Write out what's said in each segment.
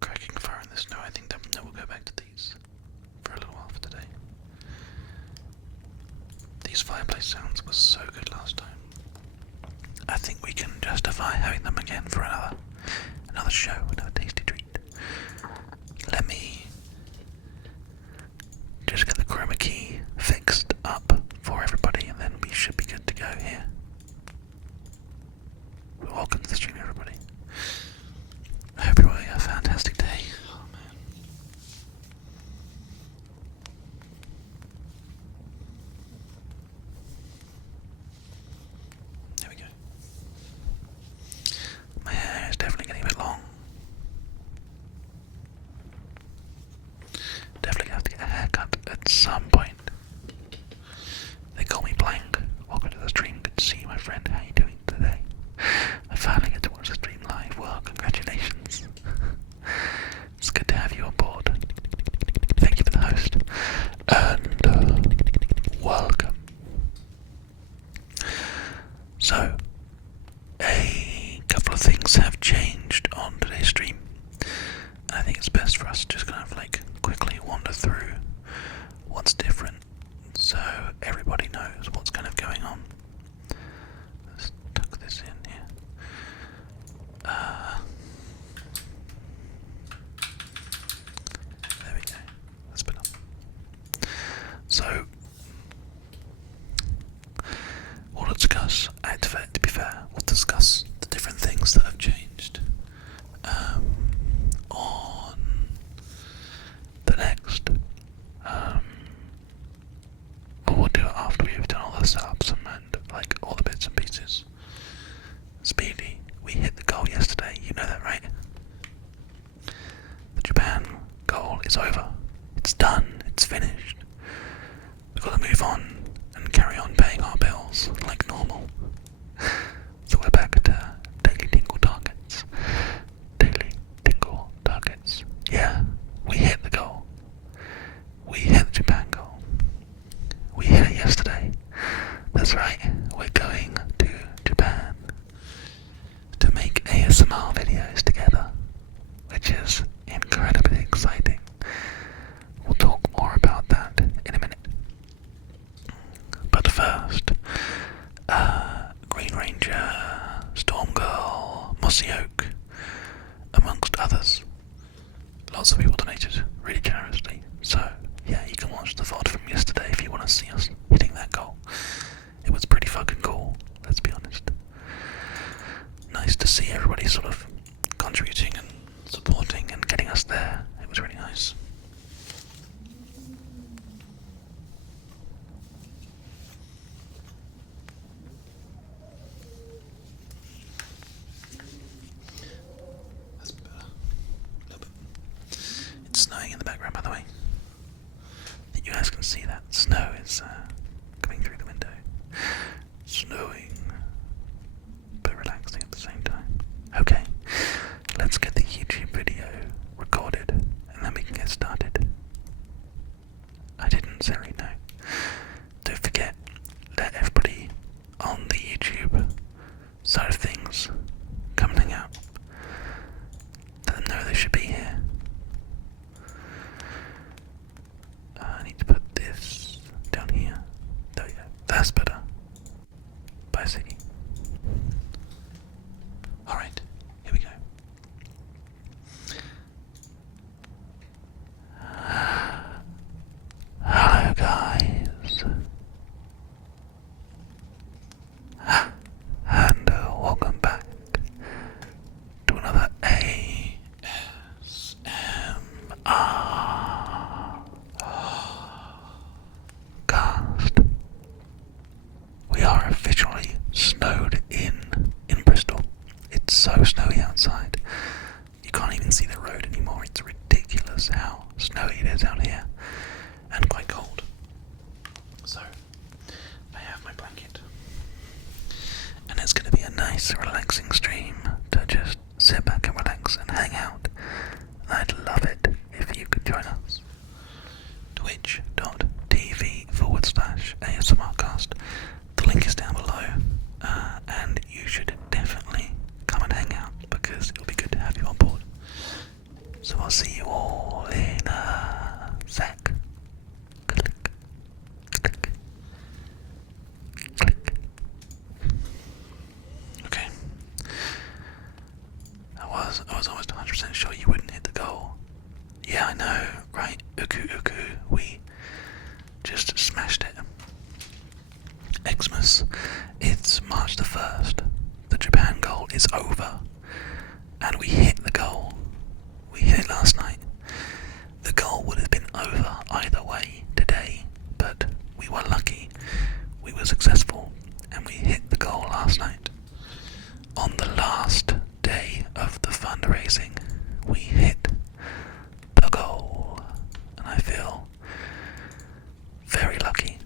cracking fire in the snow. I think that we'll go back to these for a little while for today. These fireplace sounds were so good last time. I think we can justify having them again for another show, another tasty treat. Let me just get the chroma key fixed up for everybody, and then we should be good to go here. Welcome to the stream, everybody. I hope you're having a fantastic day. Oh man. There we go. My hair is definitely getting a bit long. Definitely have to get a haircut at some point. They call me Blank. Welcome to the stream. Good to see you, my friend. How are you doing today? I finally get to watch the stream live. Well, congratulations. It's good to have you on board. Thank you for the host. And welcome. So, a couple of things have changed on today's stream. I think it's best for us to just kind of like quickly wander through what's different so everybody knows what's kind of going on. Let's tuck this in here. There we go. That's better. So, we'll discuss, to be fair, we'll discuss the different things that have changed on the next. But we'll do it after we've done all the setups and like all the bits and pieces. Speedy, we hit the goal yesterday, you know that, right? The Japan goal is over. It's done. It's finished. We've got to move on and carry on paying our bills like normal. So we're back to daily tingle targets. Daily tingle targets. Yeah, we hit the goal. We hit the Japan goal. We hit it yesterday. That's right, we're going to Japan to make ASMR videos together, which is incredibly exciting. We'll talk more about that in a minute. But first, Green Ranger, Storm Girl, Mossy Oak, amongst others. Lots of people donated really generously, so yeah, you can watch the VOD from yesterday if you want to see us hitting that goal. It was pretty fucking cool, let's be honest. Nice to see everybody sort of contributing and supporting and getting us there. It was really nice. That's better. A little bit. It's snowing in the background, by the way. You guys can see that snow is coming through the window. Snowing, but relaxing at the same time. Okay, let's get the YouTube video recorded and then we can get started. I didn't say right now. Don't forget, let everybody on the YouTube side of things come and hang out. Let them know they should be here. I need to put this down here. There we go. That's better. Bye, Sadie. Alright, here we go. Hello, guys. And welcome back to another ASMR cast. We are officially snowed in Bristol. It's so snowy outside. You can't even see the road anymore. It's ridiculous how snowy it is out here. And quite cold. So, I have my blanket. And it's going to be a nice, relaxing stream to just sit back and relax and hang out. I'd love it if you could join us. Twitch.tv/ASMRcast. The link is down below, and you should definitely come and hang out because it'll be good to have you on board. So and we hit the goal. We hit it last night. The goal would have been over either way today, but we were lucky. We were successful, and we hit the goal last night. On the last day of the fundraising, we hit the goal, and I feel very lucky.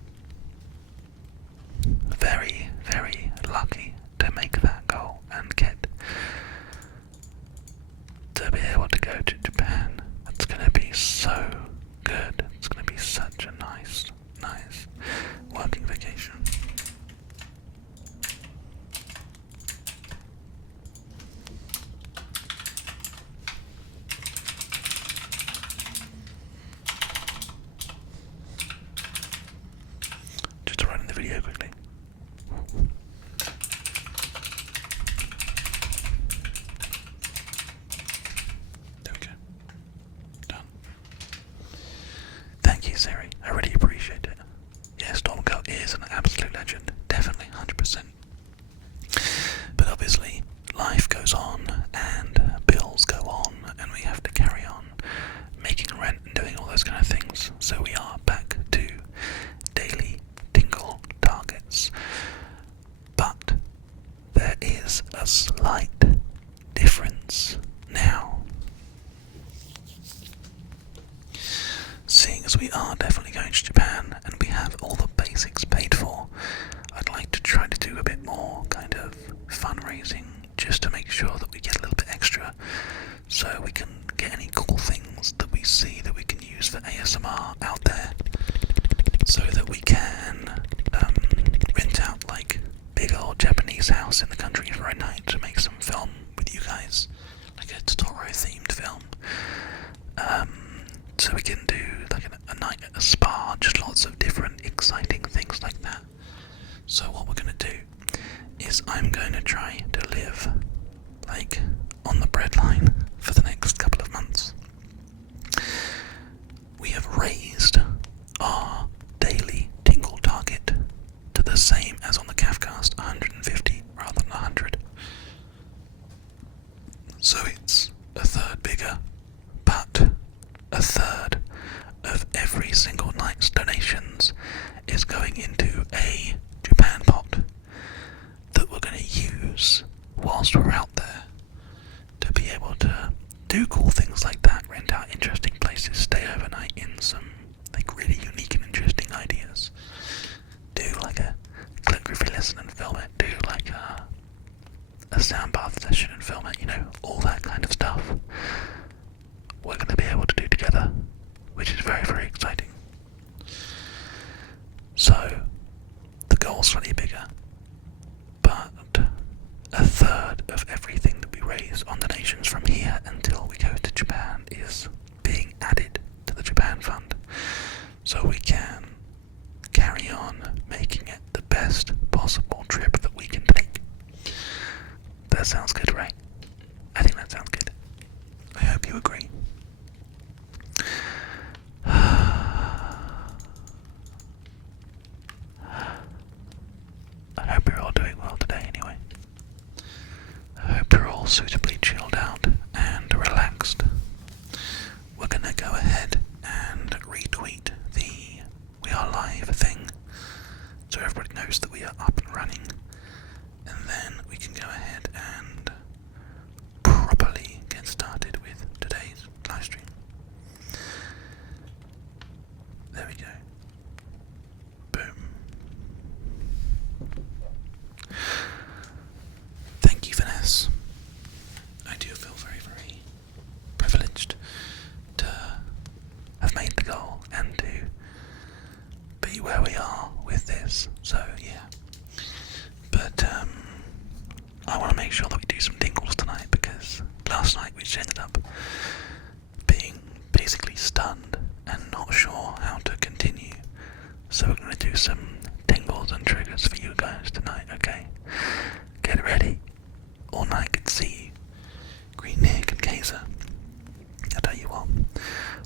Very, very lucky to make that goal and get to be able to go to Japan. It's going to be so good. It's going to be such a nice working vacation. Just to run in the video quickly. There we go. Done. Thank you, Siri. I really appreciate it. Yes, Stormgirl is an absolute legend. Definitely, 100%. But obviously, life goes on, and bills go on, and we have to carry on making rent and doing all those kind of things. So we are back to daily Tingle targets. But there is a slight difference now. Seeing as we are definitely going to Japan and we have all the basics paid for, I'd like to try to do a bit more kind of fundraising just to make sure that we get a little bit extra so we can get any cool things that we see that we can use for ASMR out there, so that we can rent out like big old Japanese house in the country for a night to make some film with you guys, like a Totoro themed film. So we can do like a night at a spa, just lots of different exciting things like that. So what we're going to do is I'm going to try to live like on the breadline for the next couple of months. We have raised our daily Tingle target to the same as on the Cafcast, 150 rather than 100. So it's a third bigger, but a third of every single night's donations is going into a Japan pot that we're going to use whilst we're out there to be able to do cool things like that, rent out interesting places, stay overnight in some like really unique and interesting ideas, do like a calligraphy lesson and film it, do like a sound bath session and film it, you know, all that kind of stuff we're going to be able to do together, which is very, very exciting. So, the goal's slightly bigger, but a third of everything that we raise on donations from here until we go to Japan is being added to the Japan fund, so we can carry on making it the best possible trip that we can take. That sounds good, right? I think that sounds good. I hope you agree. I hope you're all doing well today anyway. I hope you're all suitably chilled out and relaxed. We're gonna go ahead and retweet the We Are Live thing so everybody knows that we are up and running, and then we can go ahead and properly get started with today's live stream. There we go. Boom. Thank you, Vanessa. I do feel very, very privileged to have made the goal and to be where we are with this. So yeah. But I want to make sure that we do some tingles tonight, because last night we just ended up being basically stunned and not sure how to continue. So we're going to do some tingles and triggers for you guys tonight, okay? Get ready. All night could see you. Green Nick and Kaiser. I'll tell you what,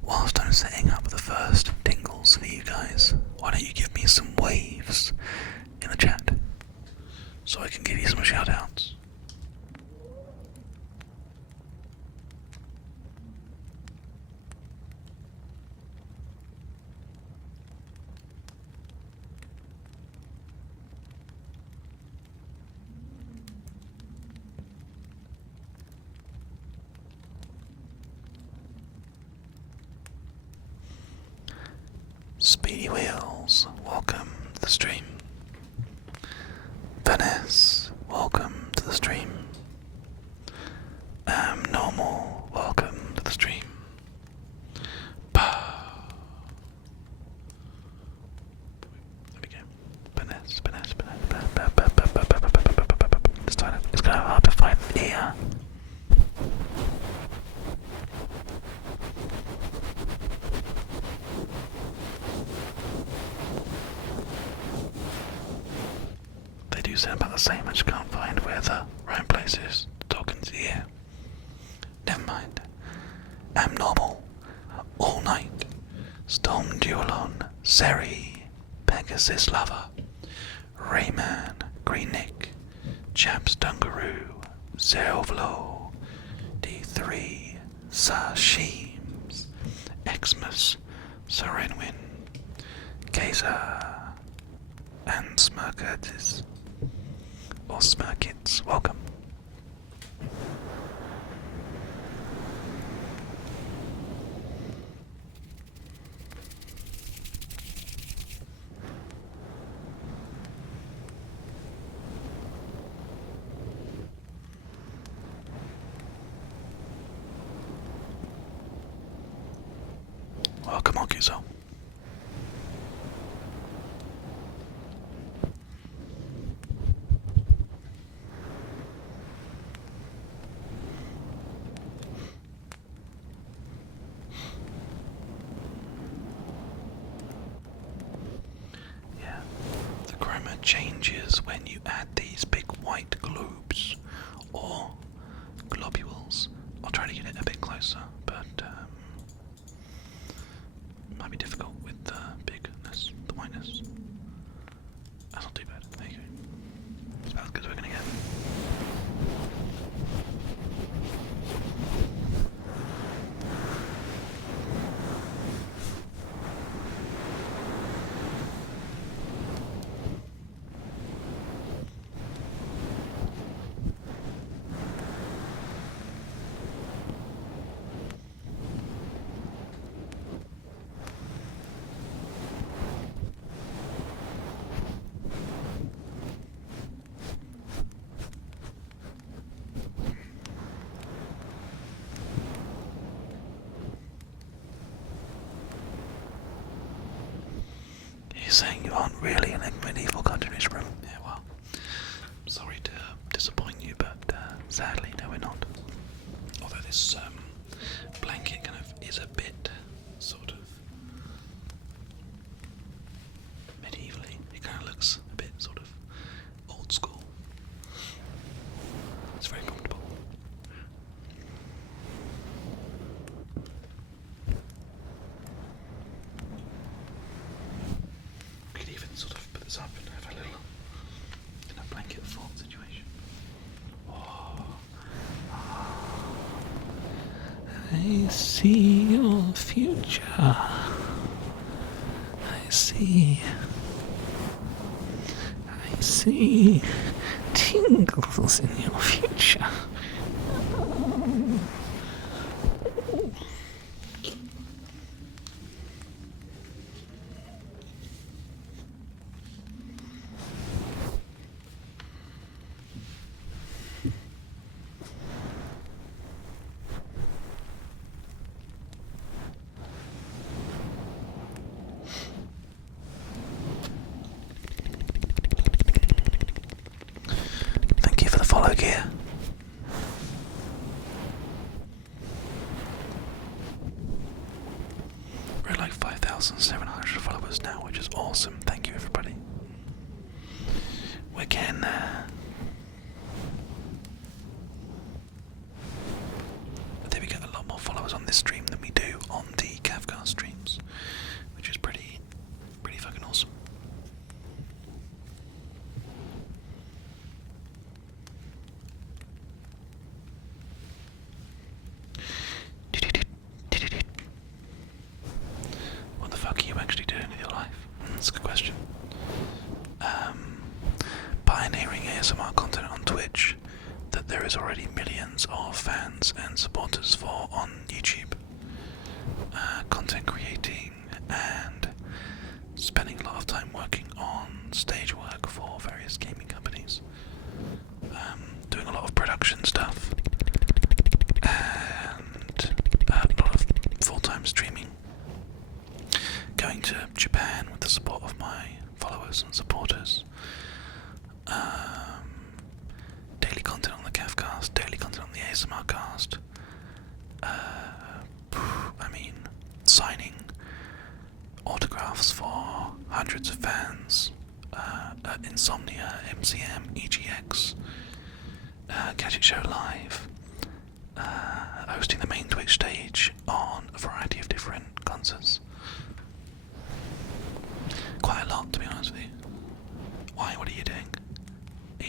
whilst I'm setting up the first tingles for you guys, why don't you give me some waves in the chat so I can give you some shout outs. Speedy Wheels, welcome to the stream. Venice, welcome to the stream. Normal, welcome to the stream. There we go. Venice. It's kind of hard to find here. They do sound about the same, I just can't find where the right place is to talk into the ear. Never mind. Am normal. All night. Storm Duolon. Seri. Pegasus Lover. Rayman. Green Nick. Chaps Dungaroo. Zelvlo. D3. Sashims. Xmas. Serenwin. Gazer. And Smirkits. Or Smirkits. Welcome. Welcome, Okuzo. Yeah, the chroma changes when you add these big white globes or globules. I'll try to get it a bit closer, but might be difficult with the bigness, the whiteness. That's not too bad. There you go. It's about as good as we're gonna get. You're saying you aren't really in a medieval cartoonish room? Yeah, well, I'm sorry to disappoint you, but sadly, no, we're not. Although this blanket kind of is a bit sort of medievally. It kind of looks a bit sort of old school. It's very comfortable. Sort of put this up and have a little blanket fort situation. Oh. I see your future. I see tingles in your future. Follow gear. We're at like 5,700 followers now, which is awesome. Thank you, everybody. We're getting there. I think we get a lot more followers on this stream than we do on the Kafka streams, which is pretty fucking awesome. What the fuck are you actually doing with your life? That's a good question. Pioneering ASMR content on Twitch that there is already millions of fans and supporters for on YouTube. Content creating and spending a lot of time working on stage work for various gaming companies, doing a lot of production stuff, and a lot of full-time streaming, going to Japan with the support of my followers and supporters, daily content on the CAFcast, daily content on the ASMRcast, signing autographs for hundreds of fans at Insomnia, MCM, EGX, Catch It Show Live, hosting the main Twitch stage on a variety of different concerts. Quite a lot, to be honest with you. Why? What are you doing? Are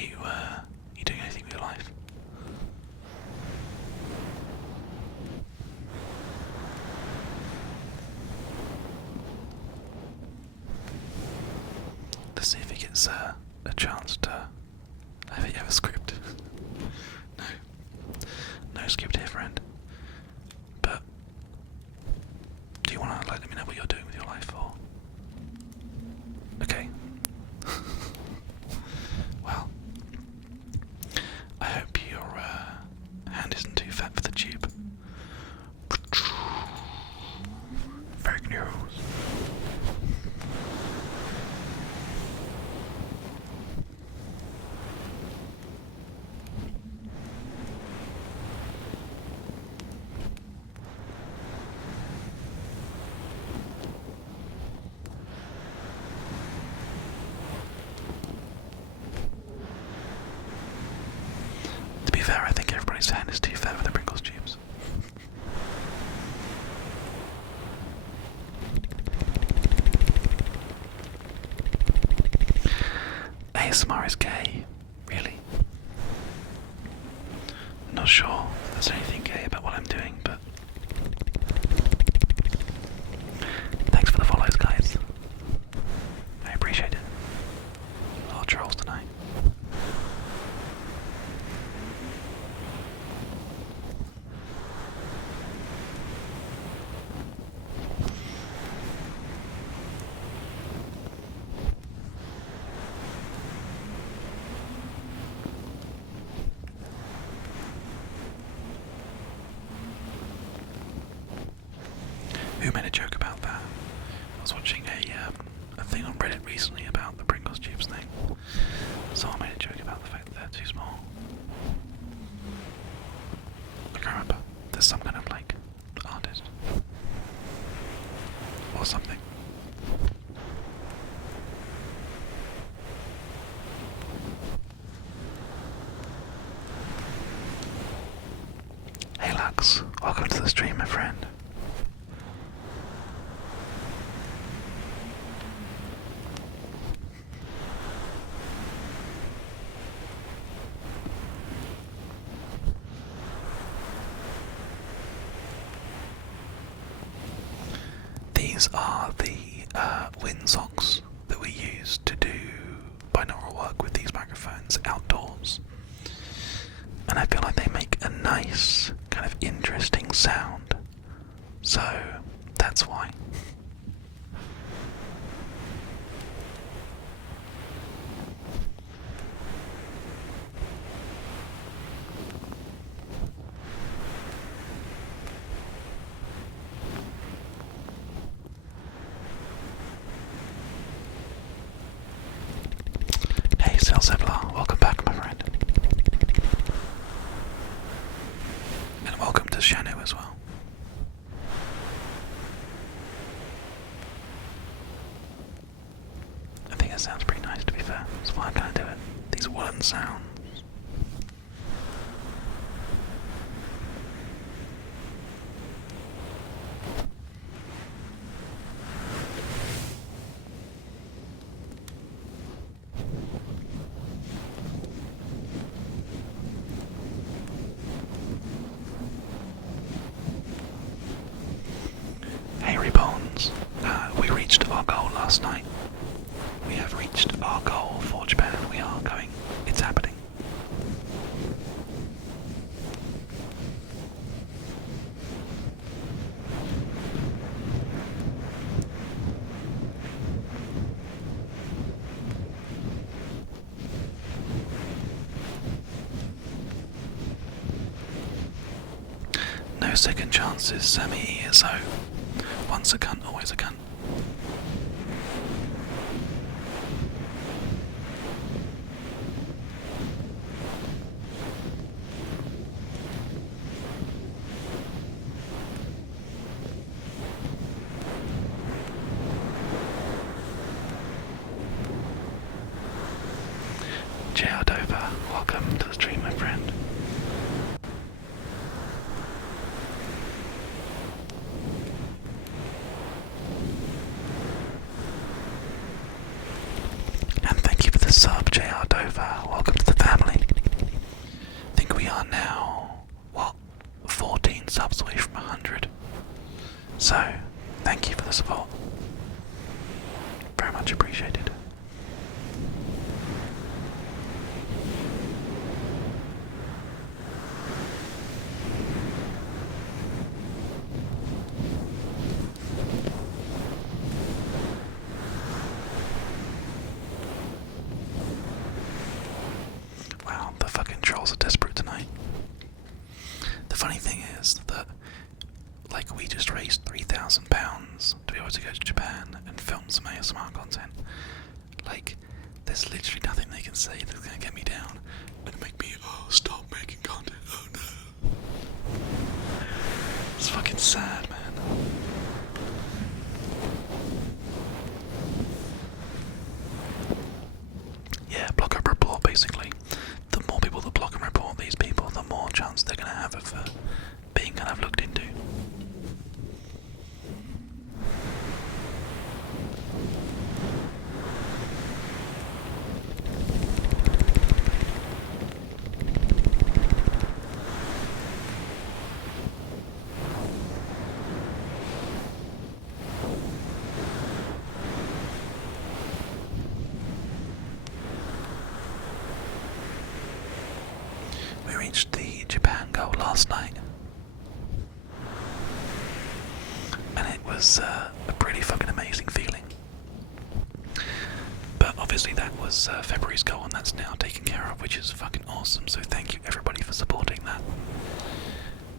you doing anything with your life? Let's see if he gets a chance to. I think you have a script. No script here, friend. But do you want to let me know what you're doing with your life, or? Okay. Well, I hope your hand isn't too fat for the tube. Fake news. To be fair, I think everybody's hand is too fat for the Pringles tubes. ASMR is gay, really. I'm not sure if there's anything gay about what I'm doing, but thanks for the follows, guys. I appreciate it. A lot of trolls tonight. Who made a joke about that? I was watching a thing on Reddit recently about the Pringles tubes thing. Someone made a joke about the fact that they're too small. I can't remember. There's some kind of like artist or something. Hey Lux, welcome to the stream, my friend. These are the windsocks that we use to do binaural work with these microphones outdoors. And I feel like they make a nice, kind of interesting sound. So, that's why. Hey, Zebla, welcome back, my friend. And welcome to Shanu as well. I think it sounds pretty nice, to be fair. That's why I'm gonna do it. These wooden sounds. Bones. We reached our goal last night. We have reached our goal for Japan. We are going. It's happening. second chances, Sammy, so once a cunt, always a cunt. JR Dover, welcome to the stream, my friend. And thank you for the sub, JR Dover. Welcome to the family. I think we are now, 14 subs away from 100. So, thank you for the support. Very much appreciated. Wow, the fucking trolls are desperate tonight. The funny thing is that, like, we just raised £3,000 to be able to go to Japan and film some ASMR content. Like, there's literally nothing they can say that's gonna get me down and make me, stop making content, oh no. It's fucking sad, man. Yeah, block and report, basically. The more people that block and report these people, the more chance they're gonna have of being kind of looked into. We reached the Japan goal last night, and it was a pretty fucking amazing feeling. But obviously that was February's goal, and that's now taken care of, which is fucking awesome, so thank you everybody for supporting that.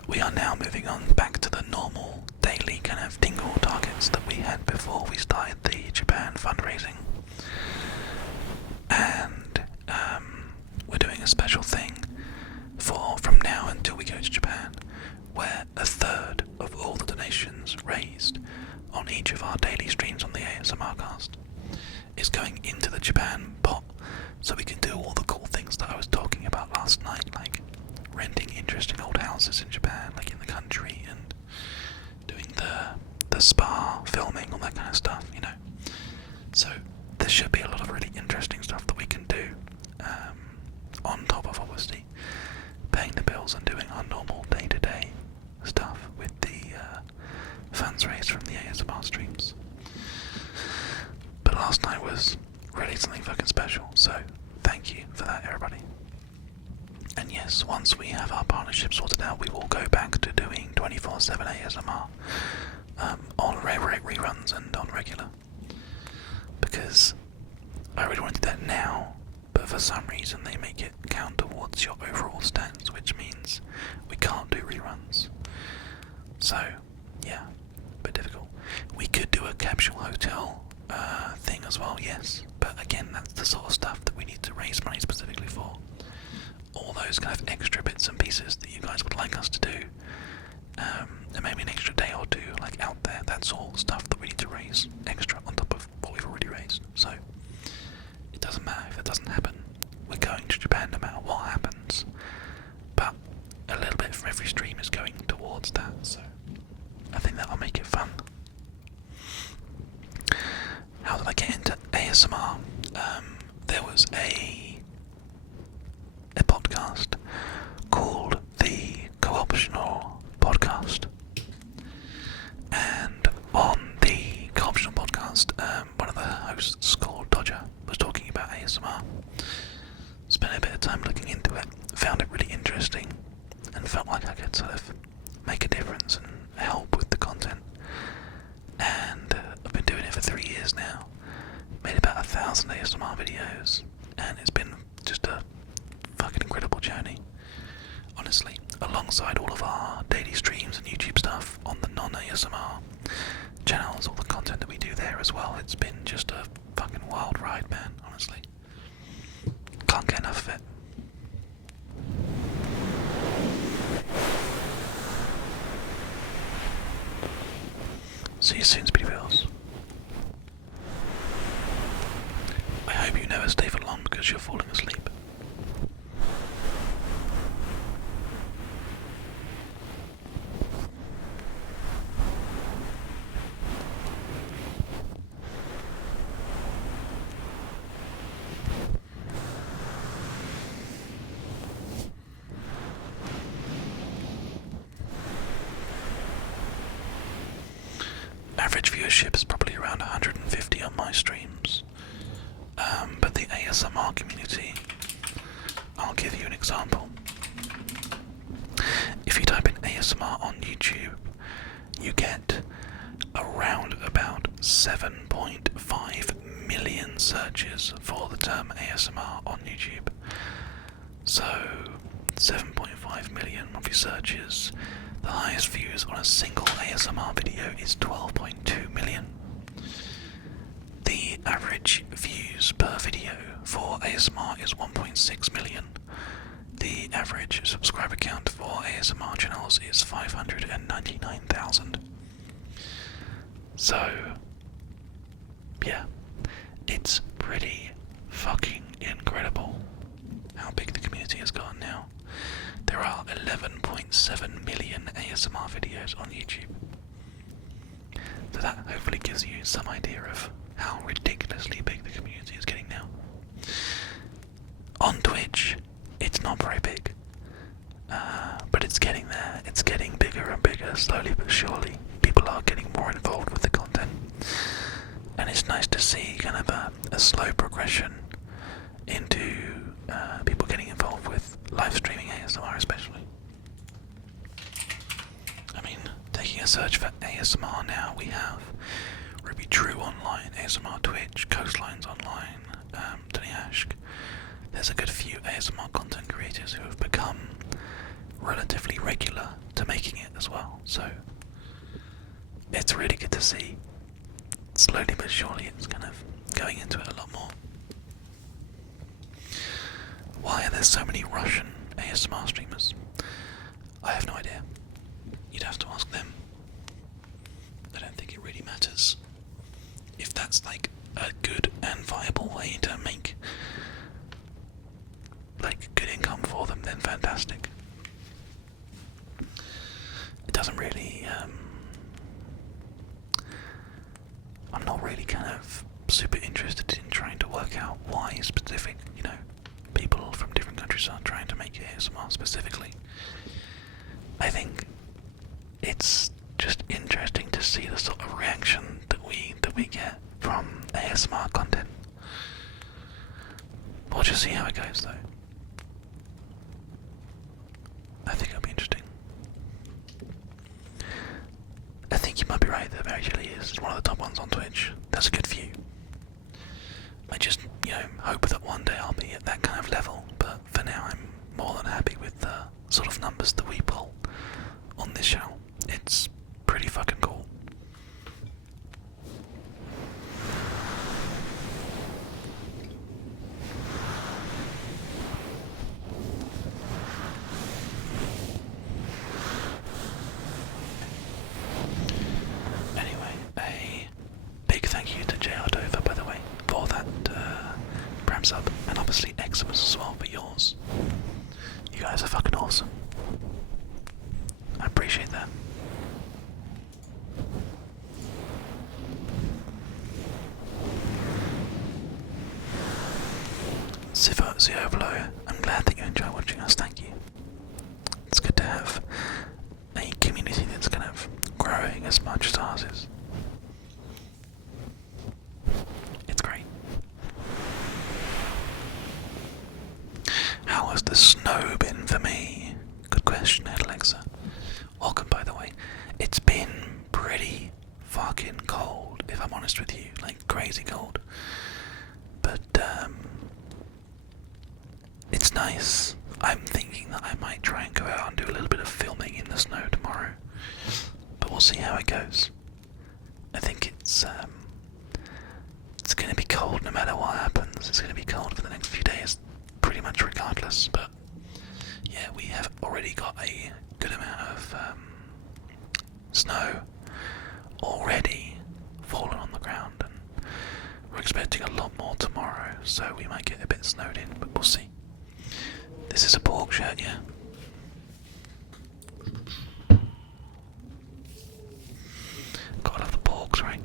We are now moving on back to the normal daily kind of Tingle targets that we had before we started the Japan fundraising. And we're doing a special thing from now until we go to Japan, where a third of all the donations raised on each of our daily streams on the ASMRcast is going into the Japan pot, so we can do all the cool things that I was talking about last night, like renting interesting old houses in Japan, like in the country, and doing the spa filming, all that kind of stuff, you know. So there should be a lot of really interesting stuff that we can do, on top of obviously paying the bills and doing our normal day-to-day stuff with the funds raised from the ASMR streams. But last night was really something fucking special, so thank you for that, everybody. And yes, once we have our partnership sorted out, we will go back to doing 24/7 ASMR on reruns and on regular. Because I really want to do that now, but for some reason they make it count towards your overall stats, which means we can't do reruns. So, yeah, a bit difficult. We could do a capsule hotel thing as well, yes, but again, that's the sort of stuff that we need to raise money specifically for. All those kind of extra bits and pieces that you guys would like us to do, and maybe an extra day or two, like out there, that's all stuff that we need to raise extra on top of what we've already raised. So, it doesn't matter if it doesn't happen. We're going to Japan no matter what happens. But a little bit from every stream is going towards that, so I think that'll make it fun. How did I get into ASMR? There was a podcast called the Co-optional Podcast. And on the Co-optional Podcast, one of the hosts called Dodger was talking about ASMR. Spent a bit of time looking into it, found it really interesting, and felt like I could sort of make a difference and help with the content. And I've been doing it for 3 years now. Made about 1,000 ASMR videos, and it's been just a fucking incredible journey. Honestly, a alongside all of our daily streams and YouTube stuff on the non-ASMR channels, all the content that we do there as well. It's been just a fucking wild ride, man, honestly. Can't get enough of it. See you soon, Speedy Wheels. I hope you never stay for long because you're falling asleep. Average viewership is probably around 150 on my streams, but the ASMR community, I'll give you an example. If you type in ASMR on YouTube, you get around about 7.5 million searches for the term ASMR on YouTube. So 7.5 million of your searches. The highest views on a single ASMR video is 12.2 million. The average views per video for ASMR is 1.6 million. The average subscriber count for ASMR channels is 599,000. So, yeah, it's pretty fucking incredible how big the community has gotten now. There are 11.7 million ASMR videos on YouTube. So that hopefully gives you some idea of how ridiculously big the community is getting now. On Twitch, it's not very big, but it's getting there. It's getting bigger and bigger, slowly but surely. People are getting more involved with the content, and it's nice to see kind of a slow progression into people getting involved with live streaming ASMR especially. I mean, taking a search for ASMR now, we have Ruby True Online, ASMR Twitch, Coastlines Online, Tony Ashk. There's a good few ASMR content creators who have become relatively regular to making it as well, so it's really good to see. Slowly but surely it's kind of going into it a lot more. Why are there so many Russian ASMR streamers? I have no idea. You'd have to ask them. I don't think it really matters. If that's like a good and viable way to make like good income for them, then fantastic. It doesn't really I'm not really kind of super interested in trying to work out why specific, people from different countries are trying to make ASMR specifically. I think it's just interesting to see the sort of reaction that we get from ASMR content. We'll just see how it goes though. I think it'll be interesting. I think you might be right, there actually is one of the top ones on Twitch. That's a good view. I just, hope that one day I'll be at that kind of level, but for now I'm more than happy with the sort of numbers that we pull on this channel. It's pretty fucking cool. Anyway, a big thank you to JR Dover, by the way, for that Prem sub, and obviously Xmas as well for yours. You guys are fucking awesome. I appreciate that. Ziovlo, I'm glad that you enjoy watching us, thank you. It's good to have a community that's kind of growing as much as ours is. It's great. How has the snow been for me? Good question, Alexa. Welcome, by the way. It's been pretty fucking cold, if I'm honest with you. Like, crazy cold. But, it's nice. I'm thinking that I might try and go out and do a little bit of we'll see how it goes. I think it's going to be cold no matter what happens. It's going to be cold for the next few days, pretty much regardless. But yeah, we have already got a good amount of snow already fallen on the ground, and we're expecting a lot more tomorrow, so we might get a bit snowed in, but we'll see. This is a pork shirt, yeah? Gotta love the porks, right?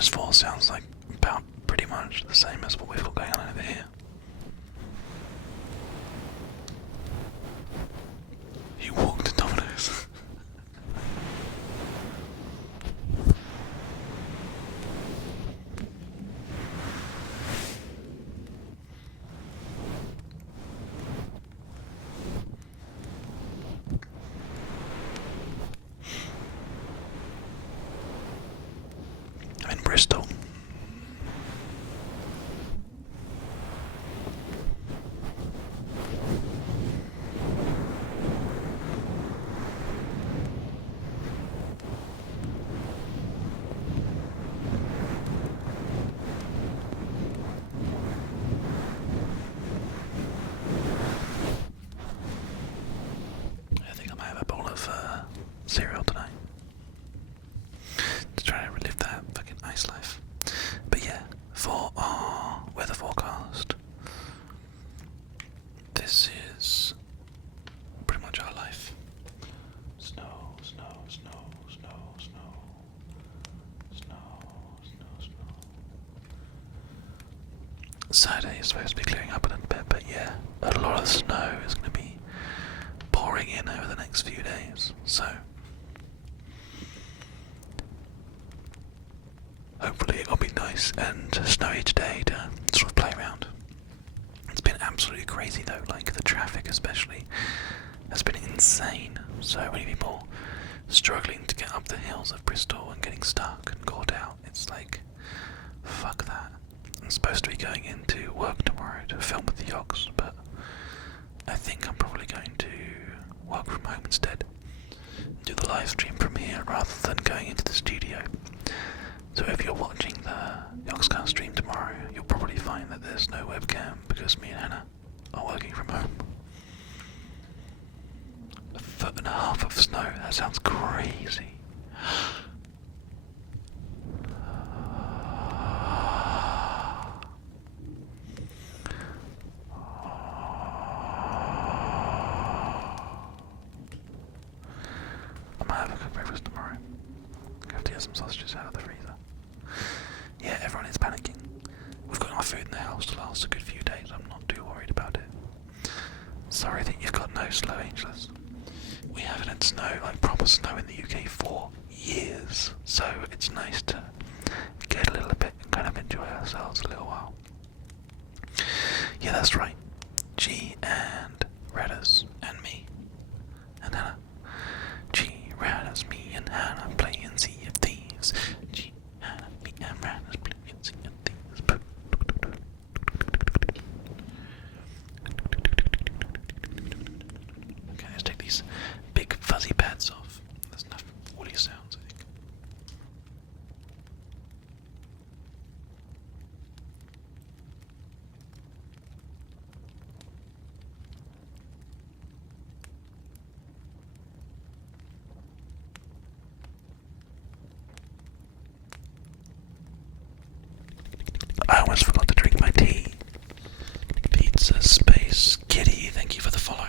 -4 sounds like about pretty much the same as what we've got going on over here. You walked to Domino's. I'm in Bristol. I think I might have a bowl of cereal tonight. To try to relive that fucking ice life. But yeah, for our weather forecast, this is pretty much our life. Snow, snow, snow, snow, snow, snow, snow, snow. Saturday is supposed to be clearing up a little bit, but yeah, a lot of snow is going to be pouring in over the next few days, so hopefully it'll be nice and snowy today to sort of play around. It's been absolutely crazy though, like the traffic especially has been insane. So many people struggling to get up the hills of Bristol and getting stuck and caught out. It's like, fuck that. I'm supposed to be going into work tomorrow to film with the Yogs, but I think I'm probably going to work from home instead. Do the live stream from here rather than going into the studio. So if you're watching the Yogscast stream tomorrow, you'll probably find that there's no webcam because me and Hannah are working from home. 1.5 feet of snow, that sounds crazy. I might have a good breakfast tomorrow. I have to get some sausages out of the freezer. Yeah, everyone is panicking. We've got enough food in the house to last a good few days. I'm not too worried about it. Sorry that you've got no snow, Angelus. We haven't had snow, like proper snow in the UK for years. So it's nice to get a little bit and kind of enjoy ourselves a little while. Yeah, that's right. G and Redders and me and Hannah. G, Redders, me and Hannah playing Sea of Thieves. G, Hannah, me and Redders playing Sea of Thieves. Okay, let's take these big fuzzy pads off. There's enough woolly sounds, I think. I almost forgot to drink my tea. Pizza Space Kitty, thank you for the follow.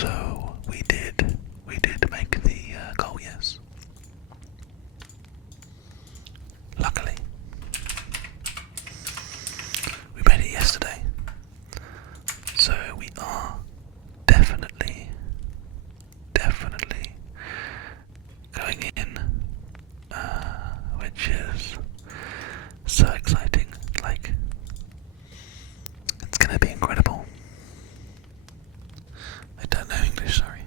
So we did make the goal, yes. Luckily, we made it yesterday, so we are definitely going in, which is so exciting. Like, it's gonna be incredible. I don't know English, sorry.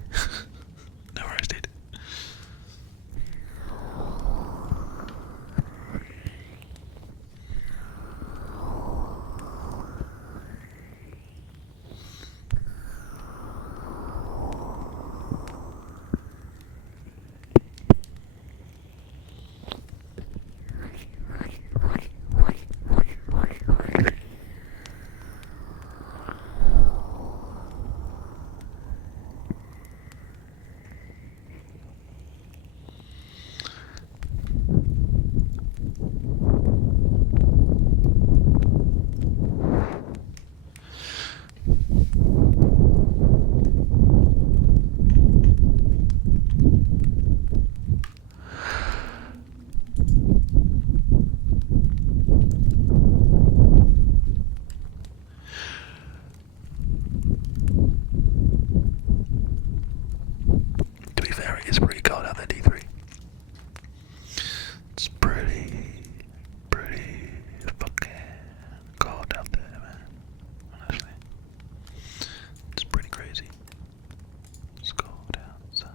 No worries, dude. To be fair, it is pretty cold out there, D3. It's pretty fucking cold out there, man. Honestly. It's pretty crazy. It's cold outside.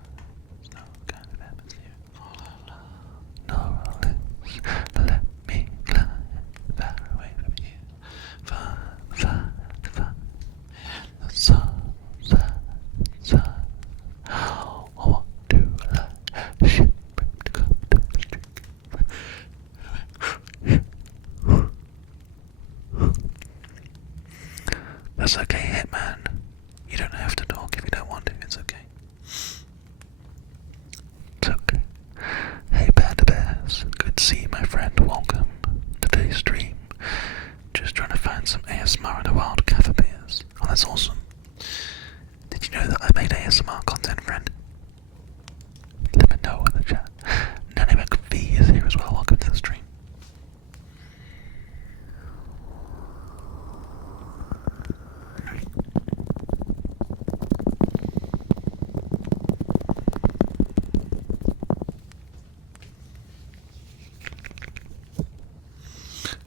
It's no kind of atmosphere. No, let me fly far away from you. Far. The sun. I want to like a ship to come to the street. That's okay, Hitman. You don't have to talk if you don't want to. It's okay. It's okay. Hey, Panda Bears. Good to see you, my friend. Welcome to today's stream. Just trying to find some ASMR in the wild cafe beers. Oh, that's awesome. Did you know that I made ASMR content, friend? Let me know in the chat. Nanny V is here as well. Welcome to the stream.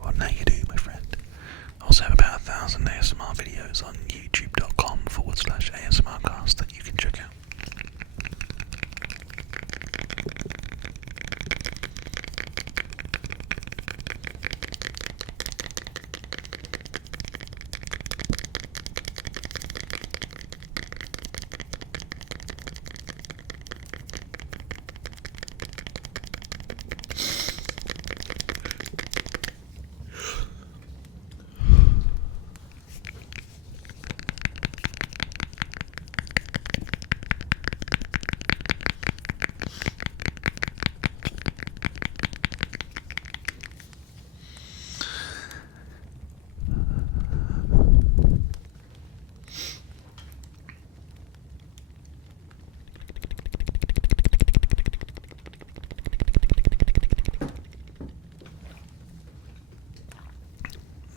Well, now you do, my friend. I also have about 1,000 ASMR videos on youtube.com/ASMRcast that you can check out.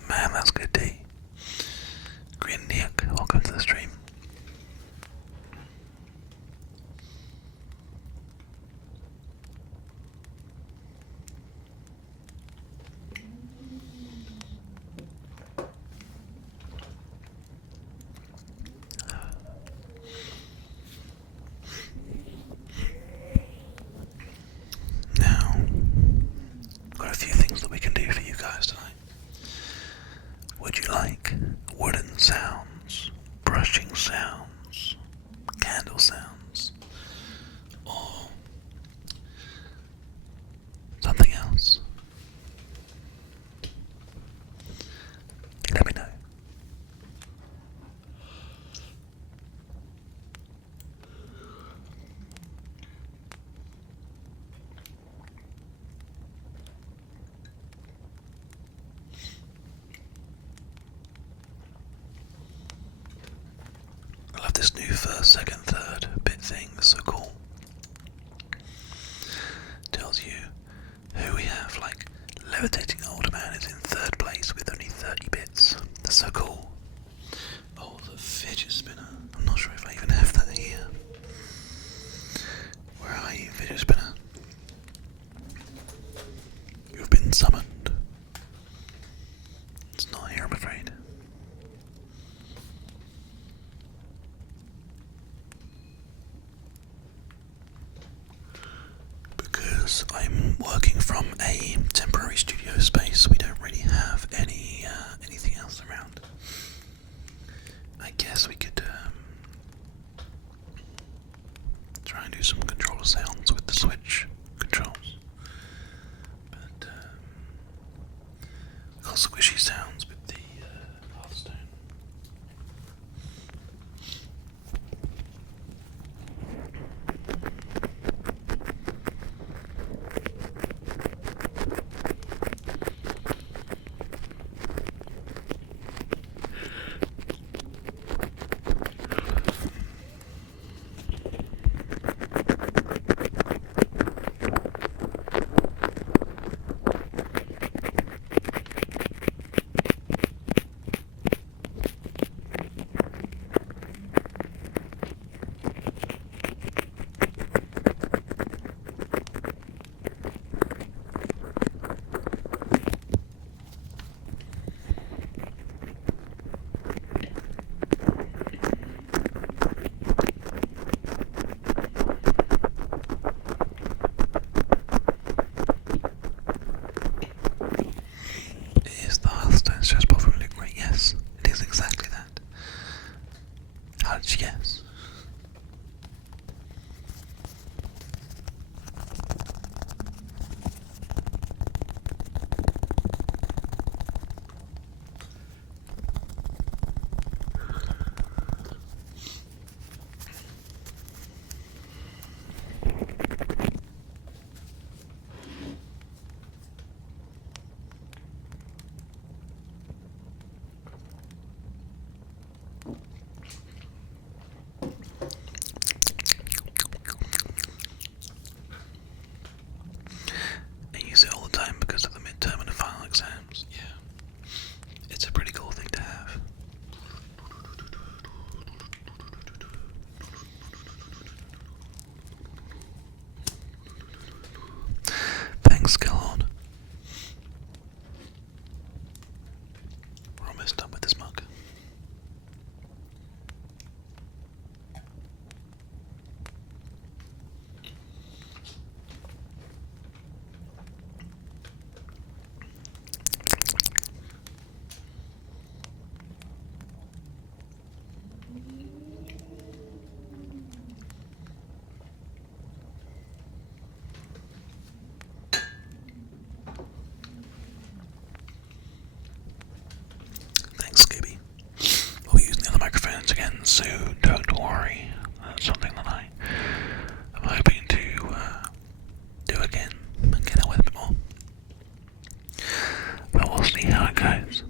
Man, that's good tea. Green Nick, welcome to the stream. Now, got a few things that we can do for you guys tonight. Would you like wooden sounds, brushing sounds, candle sounds, or something else? Let me know. this new first, second, third bit thing is so cool. Tells you who we have, like Levitating Old Man is in third place with only 30 bits. That's so cool. Oh, the fidget spinner. I'm not sure if I even have that here. Where are you, fidget spinner? You've been summoned. It's not here, I'm afraid. Because I'm working from a temporary studio space, we don't really have anything else around. I guess we could try and do some controller sounds with the Switch controls, but got squishy sounds with the Hearthstone. How did you guess? Because of the midterm and the final exams. Yeah, it's a pretty cool thing to have. Thanks, Gallon. We're almost done with this mug. Again soon, don't worry. That's something that I'm hoping to do again and get away with a bit more. But we'll see how it goes.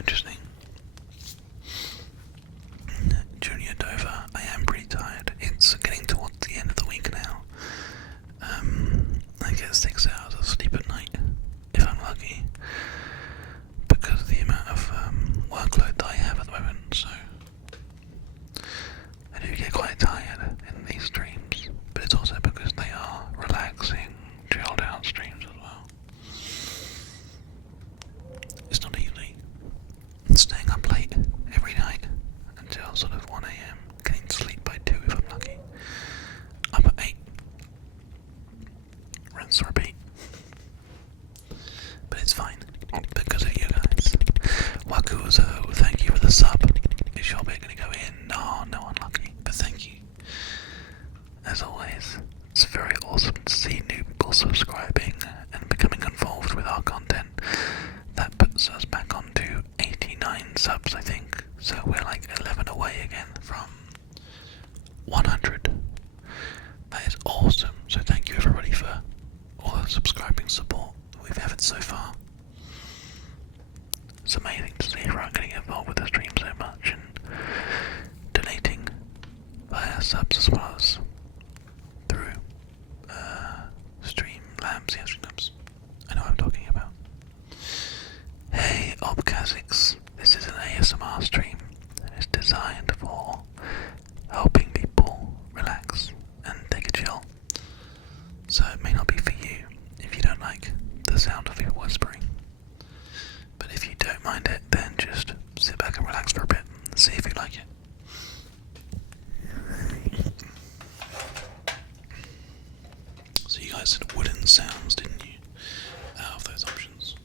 interesting. Junior Dover, I am pretty tired. It's getting towards the end of the week now. I get 6 hours of sleep at night, if I'm lucky, because of the amount of workload that I have at the moment, so I do get quite tired in these streams, but it's also because they are relaxing, chilled out streams as well. It's not easy. Staying up late every night until sort of 1 AM, getting to sleep by 2 if I'm lucky, up at 8, rinse repeat. But it's fine, because of you guys. Wakuzo, thank you for the sub. Is your bit gonna go in? No, unlucky, but thank you. As always, it's very awesome to see new people subscribing and becoming involved with our content. That puts us back on to 89 subs, I think. So we're like 11 away again from 100. That is awesome. So thank you everybody for all the subscribing support we've had so far. It's amazing to see everyone getting involved with the stream so much and donating via subs as well as through Streamlabs. Yeah, Streamlabs. I know what I'm talking about. Hey, Obkaziks. This is an ASMR stream and it's designed for helping people relax and take a chill. So it may not be for you if you don't like the sound of people whispering. But if you don't mind it, then just sit back and relax for a bit and see if you like it. So you guys said wooden sounds, didn't you? Out of those options.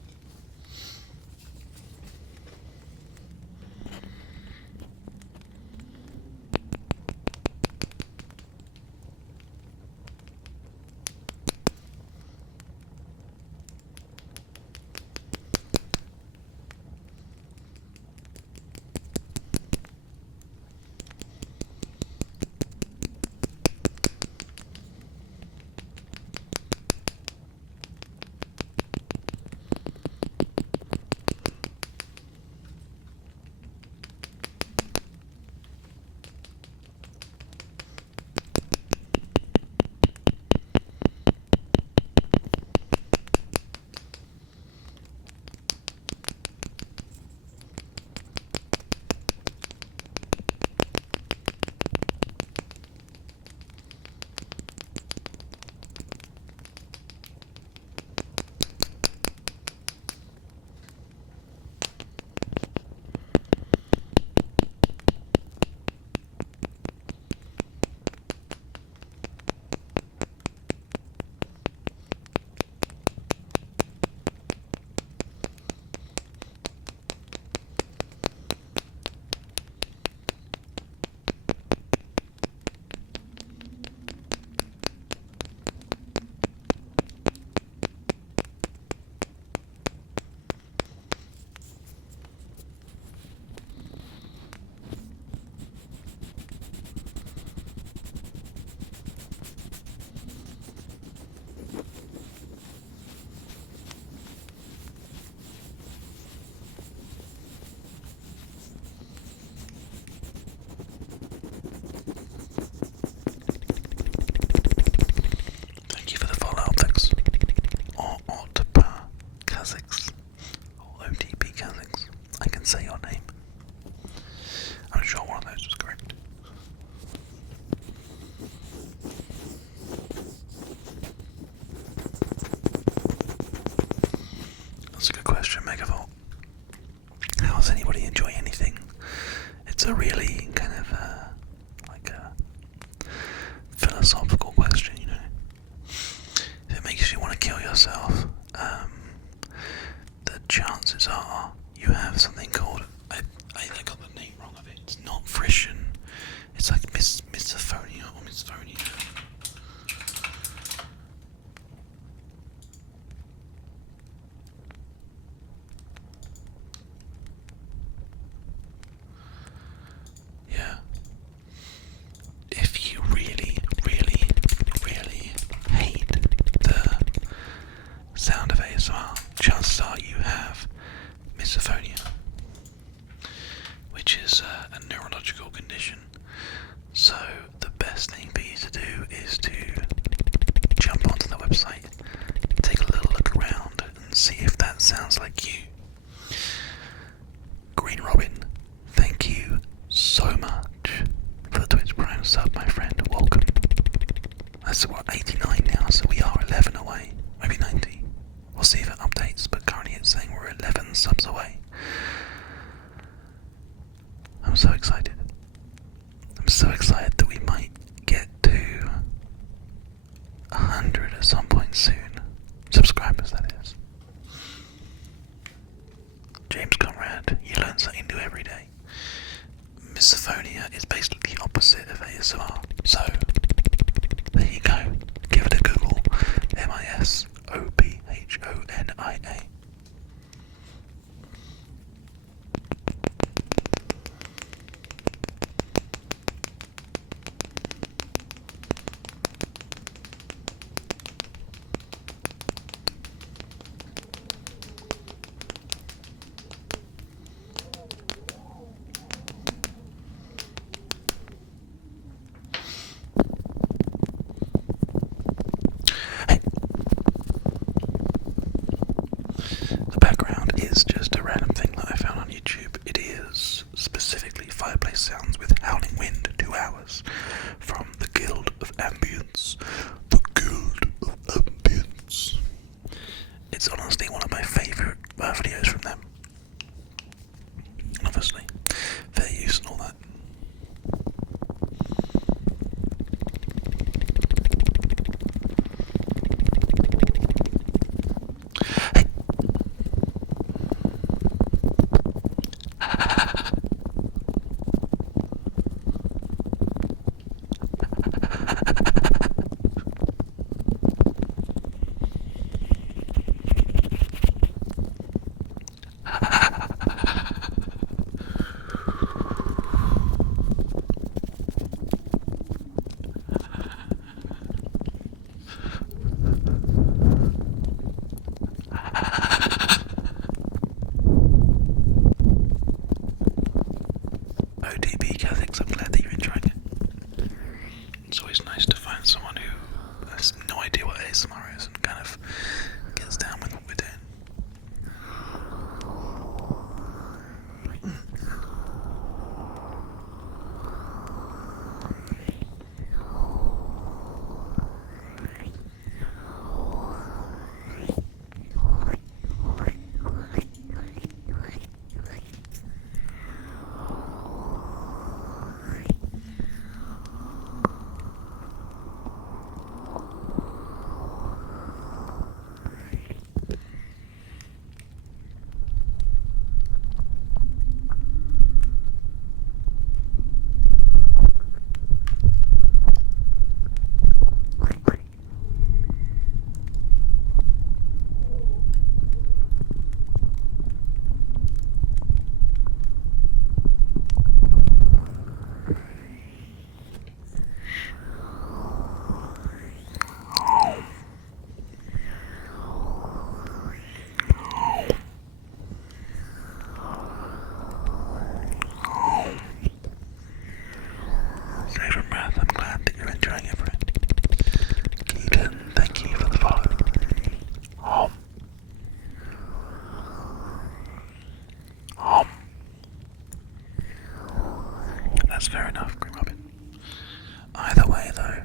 A really kind of like a philosophical question, you know. If it makes you want to kill yourself, the chances are you have something called I got the name wrong of it. It's not frisson. It's like misophonia or misphonia. Chances are you have misophonia. which is a neurological condition. So the best thing for you to do is to jump onto the website, take a little look around, and see if that sounds like you. Green Robin, thank you so much for the Twitch Prime sub, my friend. Welcome. That's what, 89 now, so we are 11 away, maybe 90. We'll see if it updates, but currently it's saying we're 11 subs away. I'm so excited. I'm so excited that we might get to 100 at some point soon. Subscribers, that is. James Conrad, you learn something new every day. Misophonia is basically the opposite of ASMR. So, there you go. Give it a Google. Misophonia. The background is just a random thing that I found on YouTube. It is specifically fireplace sounds with howling wind, 2 hours, from the Guild of Ambience. The Guild of Ambience. It's honestly one of my favourite videos from them. Obviously, fair use and all that. ODB Catholics, I'm glad that you're enjoying it. It's always nice to find someone who has no idea what ASMR is and kind of gets down with what we're doing. Favorite breath, I'm glad that you're enjoying it, friend. Keaton, thank you for the follow. That's fair enough, Green Robin. Either way, though,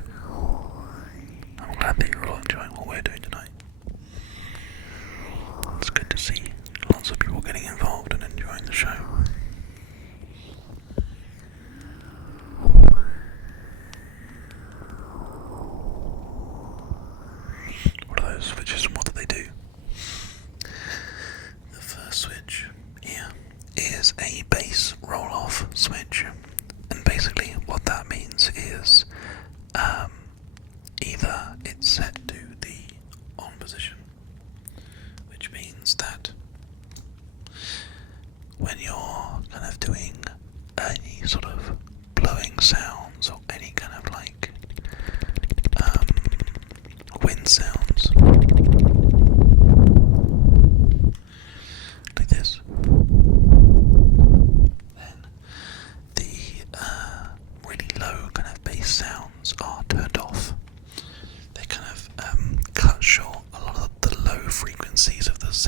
I'm glad that you're all enjoying what we're doing tonight. It's good to see lots of people getting involved and enjoying the show. What are those switches and what do they do? The first switch here is a bass roll-off switch, and basically what that means is either it's set to the on position, which means that when you're kind of doing any sort of blowing sounds or any kind of like wind sounds like this, then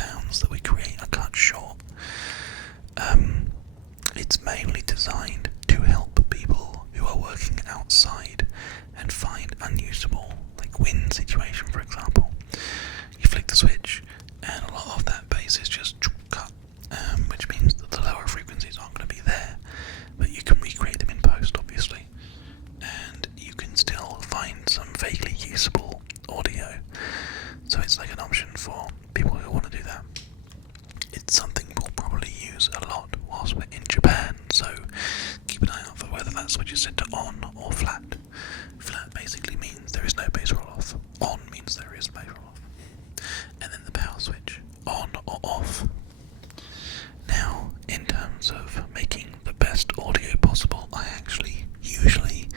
sounds that we create are cut short. It's mainly designed to help people who are working outside and find unusable, like wind situation for example. You flick the switch and a lot of that bass is just cut, which means that the lower frequencies aren't going to be there, but you can recreate them in post obviously, and you can still find some vaguely usable audio. So it's like an option for people who want to do that. It's something we'll probably use a lot whilst we're in Japan, so keep an eye out for whether that switch is set to on or flat. Flat basically means there is no bass roll off. On means there is bass roll off. And then the power switch, on or off. Now, in terms of making the best audio possible, I actually usually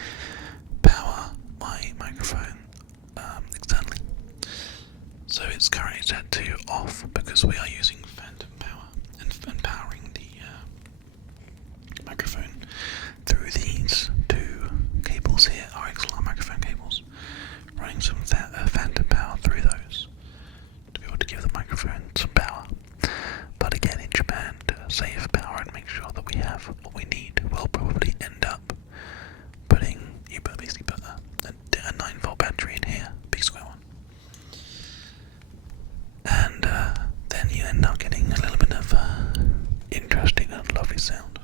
power my microphone externally. So it's currently set to off because we are using phantom power and powering the microphone through these two cables here, our XLR microphone cables, running some phantom power through those to be able to give the microphone some power. But again, in Japan, to save power and make sure that we have what we need, we'll probably end up basically put a 9-volt battery in here, big square one. And then you end up getting a little bit of interesting and lovely sound.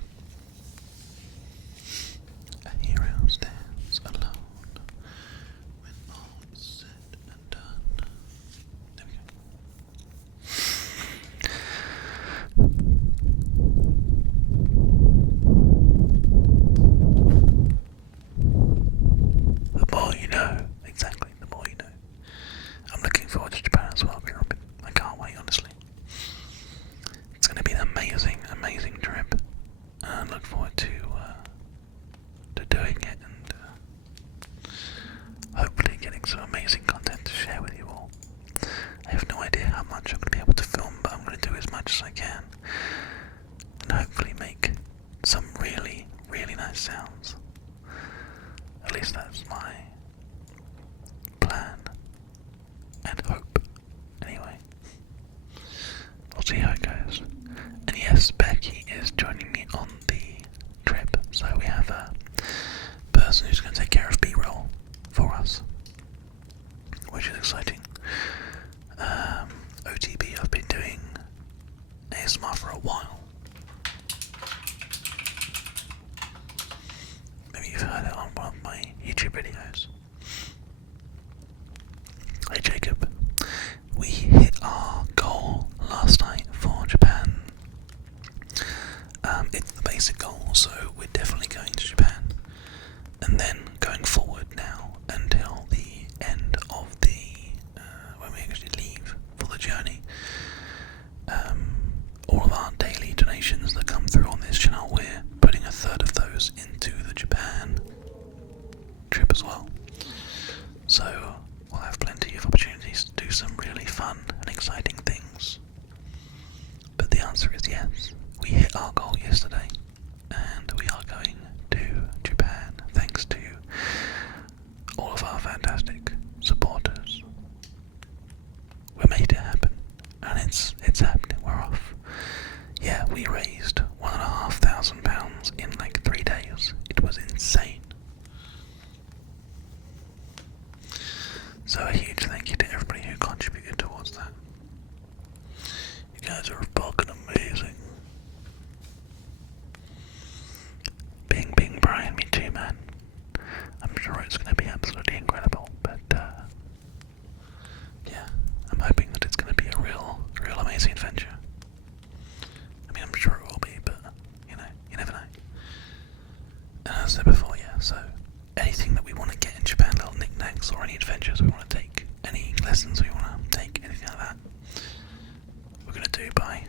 A hero stands alone when all is said and done. There we go. The more you know, exactly, the more you know. I'm looking forward to Japan as well, I can't wait, honestly. It's going to be an amazing, amazing trip. And I look forward to doing it and hopefully getting some amazing content to share with you all. I have no idea how much I'm going to be able to film, but I'm going to do as much as I can. And hopefully make some really, really nice sounds. At least that's my plan and hope. Anyway, we'll see how it goes. And yes, Becky is joining me on the trip, so we have a person who's going to take care of B-roll for us, which is exciting. OTB, I've been doing ASMR for a while. Maybe you've heard it on one of my YouTube videos. Hey Jacob, we hit our goal last night for Japan. It's the basic goal, so we're definitely going to Japan. And then going forward now until the end of the when we actually leave for the journey, all of our daily donations that come through on this channel, we're putting a third of those into the Japan trip as well. So we'll have plenty of opportunities to do some really fun and exciting things. But the answer is yes. We hit our goal yesterday, and we are going to Japan thanks to all of our fantastic supporters. We made it happen, and it's happening. We're off. Yeah, we raised £1,500 in like 3 days. It was insane. So a huge thank you to everybody who contributed towards that. You guys are fucking amazing. Bing Bing Brian, me too, man. I'm sure it's going to be absolutely incredible, but yeah, I'm hoping that it's going to be a real amazing adventure. I mean, I'm sure it will be, but you know, you never know. And as I said before, yeah, so anything that we want to get in Japan, little knickknacks or any adventures we want to take, any lessons we want to take, anything like that, we're going to do by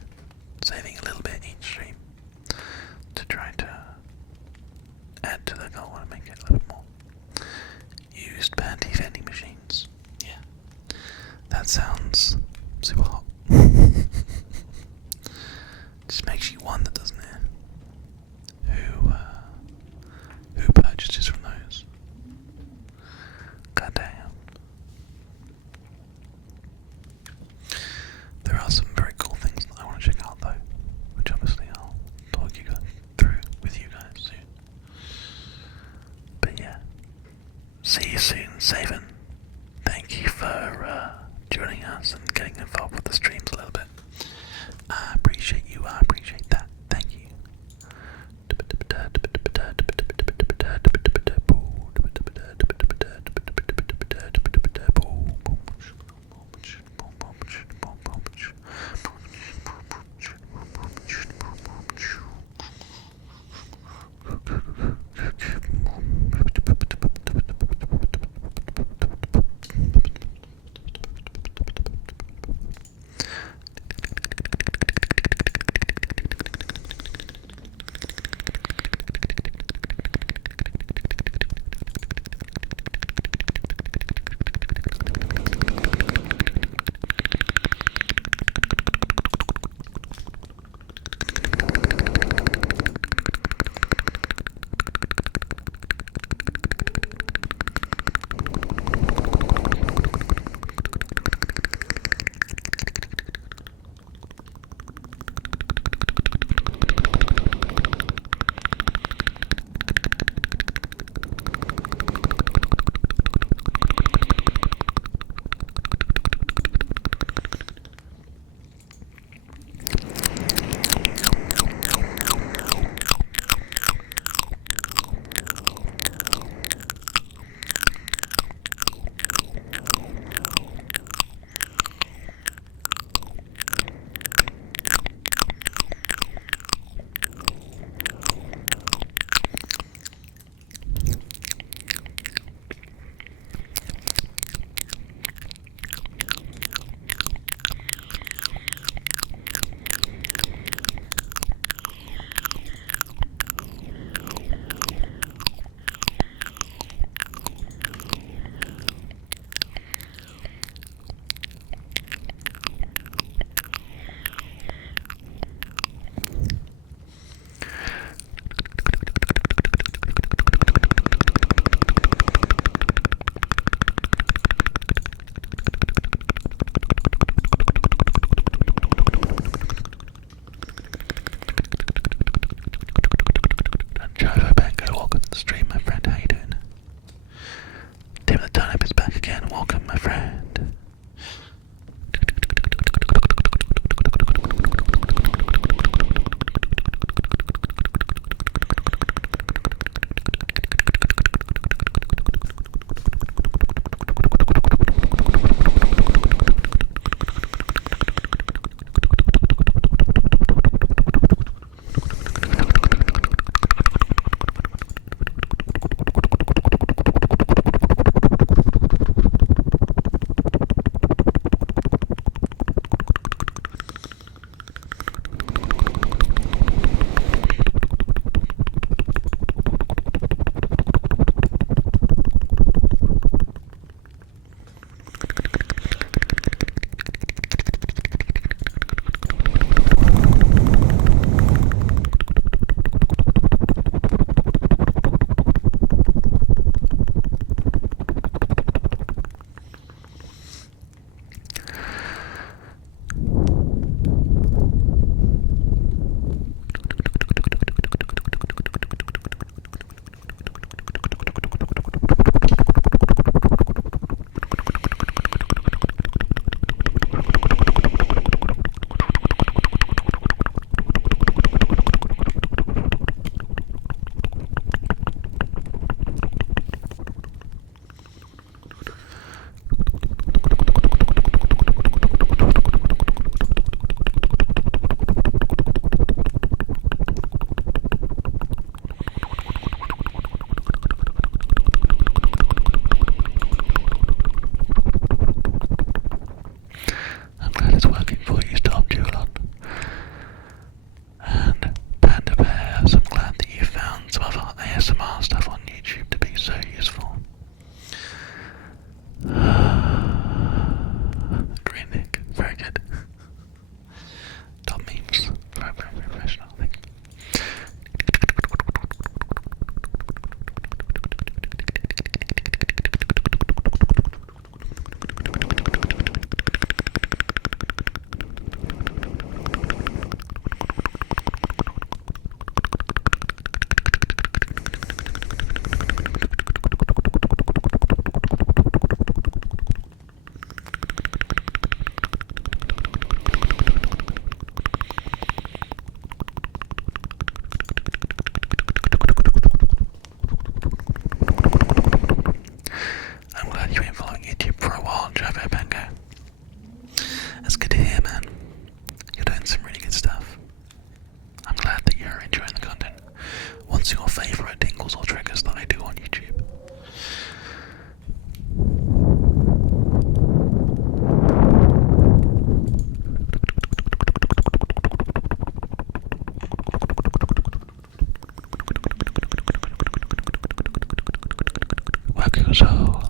So,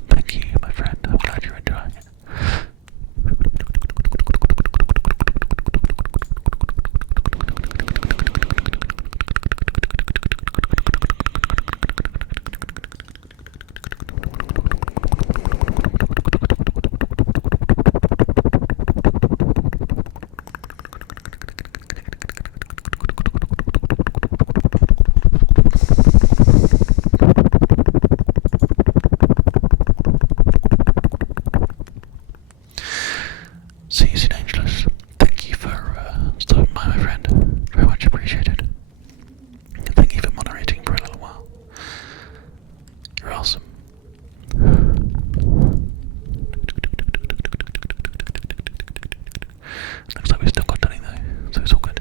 thank you, my friend. I'm glad you're enjoying it. See you soon, Angelus. Thank you for stopping by, my friend. Very much appreciated. Thank you for moderating for a little while. You're awesome. Looks like we've still got Dunny though, so it's all good.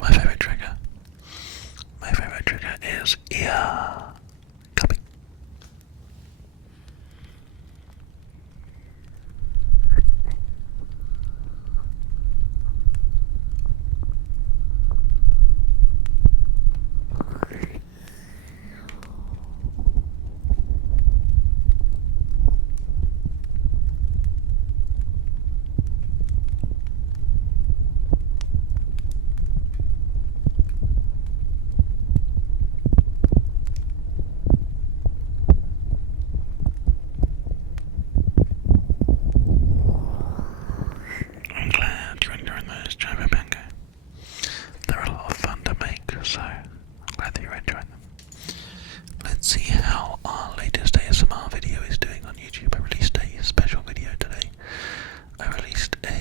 My favorite trigger is ear cupping. I'm glad you're enjoying those Java Bango. They're a lot of fun to make, so I'm glad that you're enjoying them. Let's see how our latest ASMR video is doing on YouTube. I released a special video today. I released a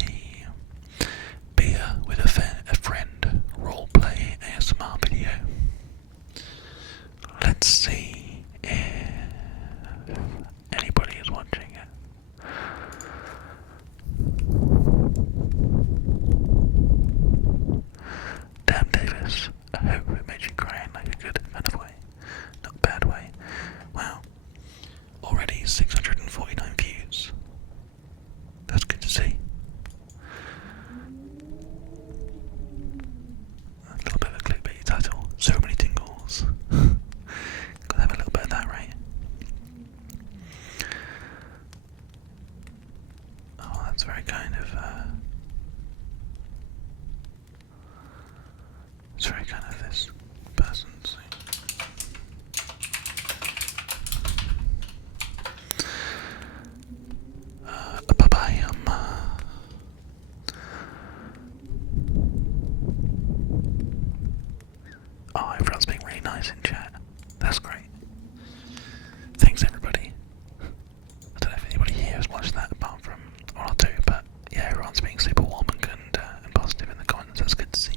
beer with a friend roleplay ASMR video. Let's see if anybody is watching it. Damn, Davis, I hope it made you cry in like a good kind of way, not a bad way. Wow, already 649 views. That's good to see. A little bit of a clickbait title, so many tingles. Gotta have a little bit of that, right? Oh, that's very kind of, it's very kind of this person's thing. Bye-bye, oh, everyone's being really nice in chat. That's great. Thanks, everybody. I don't know if anybody here has watched that apart from one or two, but yeah, everyone's being super warm and positive in the comments. That's good to see.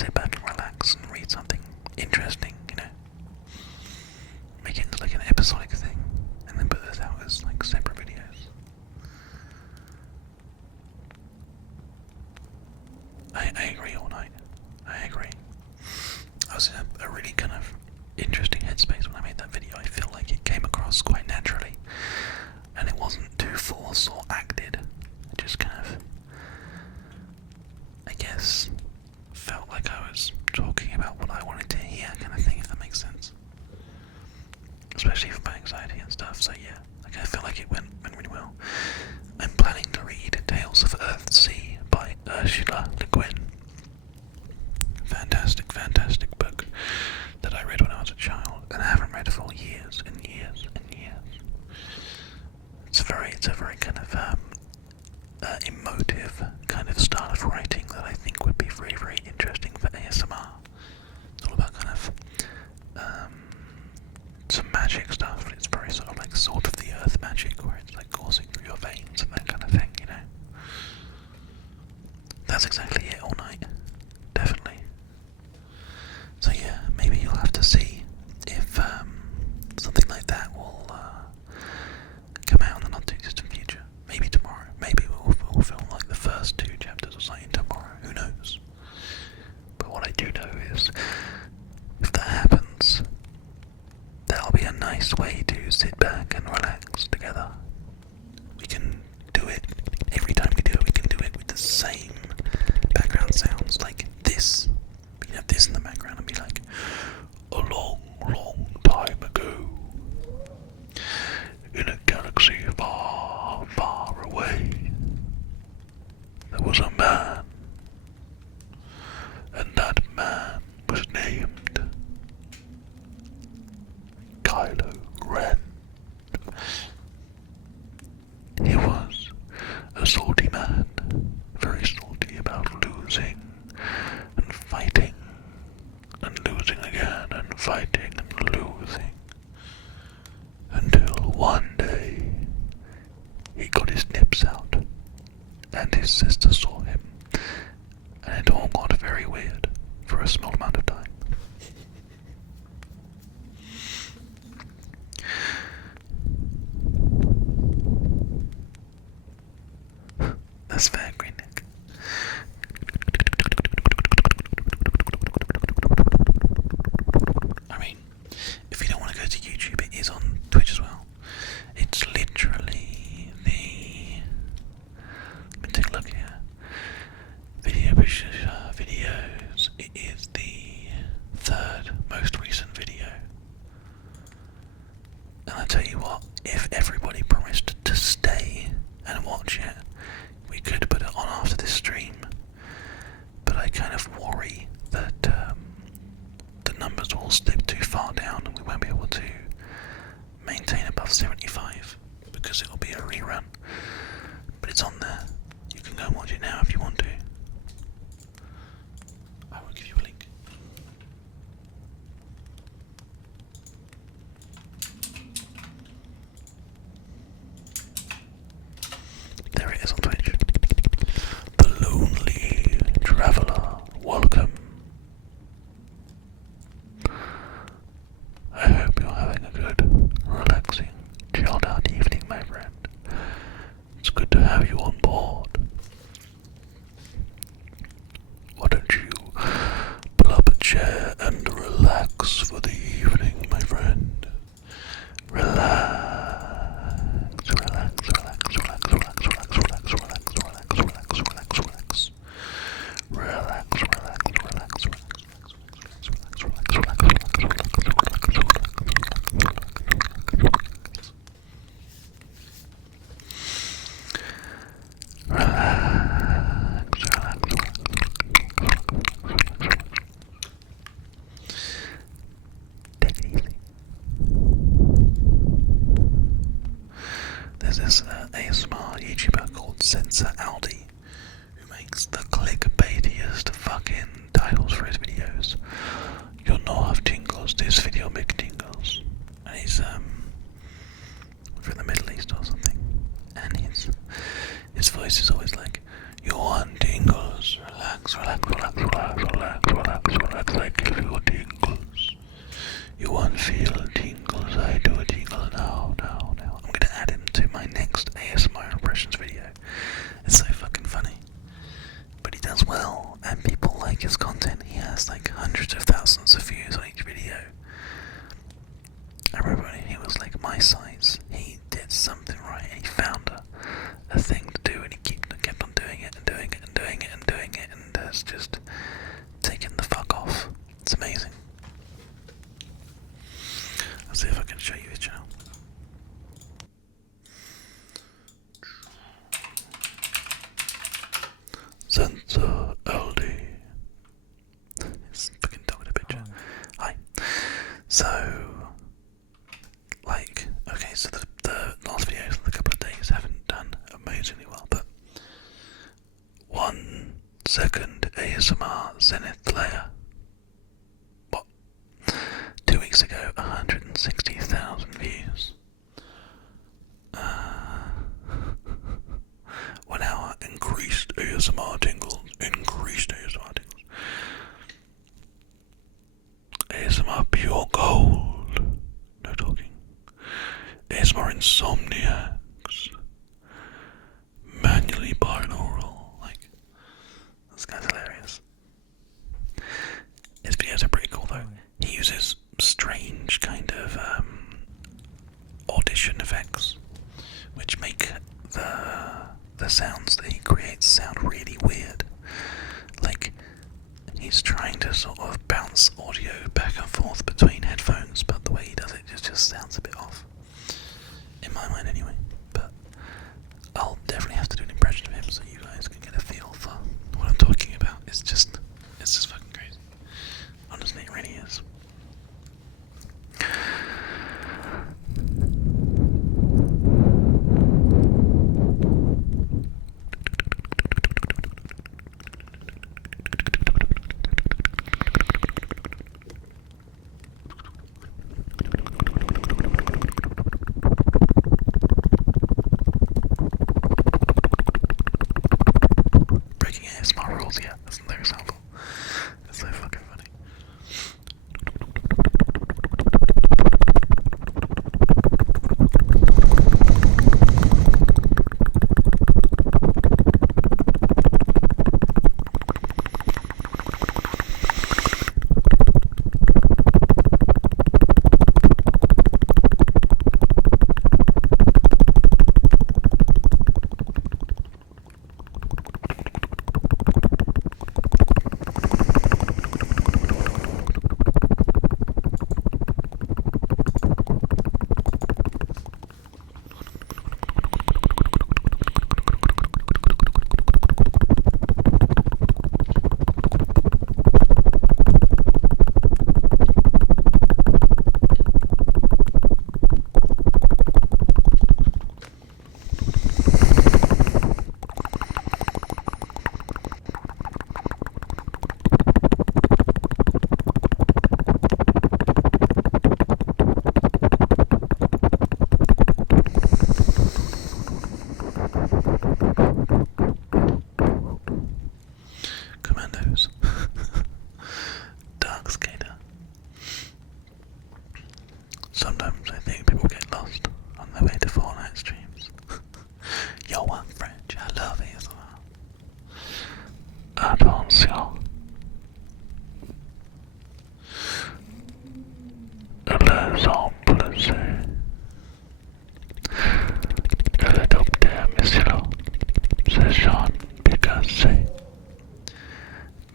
sit back and relax and read something interesting, you know. Make it into like an episodic thing, and then put those out as like separate videos. I agree all night. I agree. I was in a really kind of interesting headspace when I made that video. I feel like it came across quite naturally, and it wasn't too forced or acted. It just kind of, I guess, felt like I was talking about what I wanted to hear, kind of thing, if that makes sense. Especially for my anxiety and stuff, so yeah, like I feel like it went really well. I'm planning to read Tales of Earthsea by Ursula Le Guin. Fantastic book that I read when I was a child, and I haven't read for years and years and years. It's a very kind of emotive kind of style of writing that I think would be very interesting for ASMR. It's all about kind of some magic stuff. It's very sort of like Sword of the Earth magic, where it's like coursing through your veins and that kind of thing, you know. That's exactly it all night. Definitely. So yeah, maybe you'll have to see if something like that will come out in the not too distant future. Maybe tomorrow. Maybe we'll film like the first 2 chapters or something tomorrow. Who knows? But what I do know is, if that happens, that'll be a nice way to sit back and relax together. We can do it, every time we do it, we can do it with the same background sounds, like this. We can have this in the background and be like, a long time ago, in a galaxy far away, there was a man, and that man was named Kylo Ren. He was a salty man, very salty about losing and fighting, and losing again, and fighting and losing, until one day he got his nips out, and his sister saw him, and it all got very weird for a small amount of time. That's fair, Green Nick. I mean, if you don't want to go to YouTube, it is on Twitch as well. It's literally the... Let me take a look here. Videos. It is the 3rd most recent video. And I tell you what, if everybody promised to stay and watch it, we could put it on after this stream. But I kind of worry that the numbers will slip too far down and we won't be able to maintain above 75 because it will be a rerun. But it's on there. You can go and watch it now if you want to. I will give you a link. There it is on Twitch. The Lonely Traveller. Welcome. I hope you're having a good, relaxing, chilled out evening, my friend. It's good to have you on board. Why don't you pull up a chair and relax for the evening, my friend? Relax. There's this ASMR YouTuber called Aldi who makes the clickbaitiest fucking titles for his videos. You'll not have tingles, this video make tingles. And he's from the Middle East or something. And his voice is always like, you want tingles, relax, relax, relax, relax, relax, relax, like little tingles. You want feel tingles? I do a tingle now. I'm gonna add him to my next ASMR impressions video. It's so fucking funny. But he does well, and people like his content. He has like hundreds of thousands of views on each video. I remember when he was like my size, he did something right, and he found a thing to do, and he kept on doing it, and doing it, and doing it, and doing it, and it's just taken the fuck off. It's amazing. Let's see if I can show you his channel. Sensor LD. It's fucking dog in a picture. Hi. So, like, okay, so the last videos of the couple of days haven't done amazingly well, but 1 second ASMR Zenith layer. What? 2 weeks ago, 160,000 views. 1 hour increased ASMR tingles. ASMR pure gold. No talking. ASMR insomniacs. Manually binaural. Like, this guy's hilarious. His videos are pretty cool though. He uses strange kind of audition effects, which make the sounds that he creates sound really weird. Like, he's trying to sort of bounce audio back and forth between headphones, but the way he does it just sounds a bit off. In my mind anyway. But I'll definitely have to do an impression of him so you guys can get a feel for what I'm talking about. It's just fucking crazy. Honestly, it really is. Breaking ASMR rules, yeah, that's another example. That's so fucking funny. Commandos. Dark skater. Sometimes I think people get lost on their way to Fortnite streams. Yo, I'm French. I love ASMR. Attention. L'exemple c'est le docteur Monsieur. C'est Jean Picasso.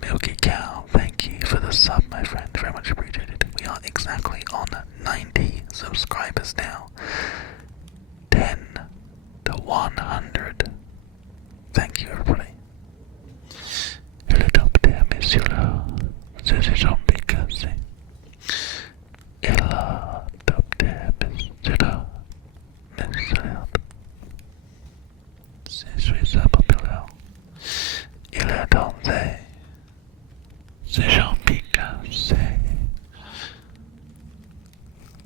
Milky Cow, thank you for the sub, my friend. Very much appreciated. We are exactly on 90 subscribers now. 10 to 100. Thank you, everybody. Le docteur Monsieur, c'est Jean Picasso. Et le docteur Monsieur, c'est Suisse populaire. Il est dansé. C'est Jean Picasso.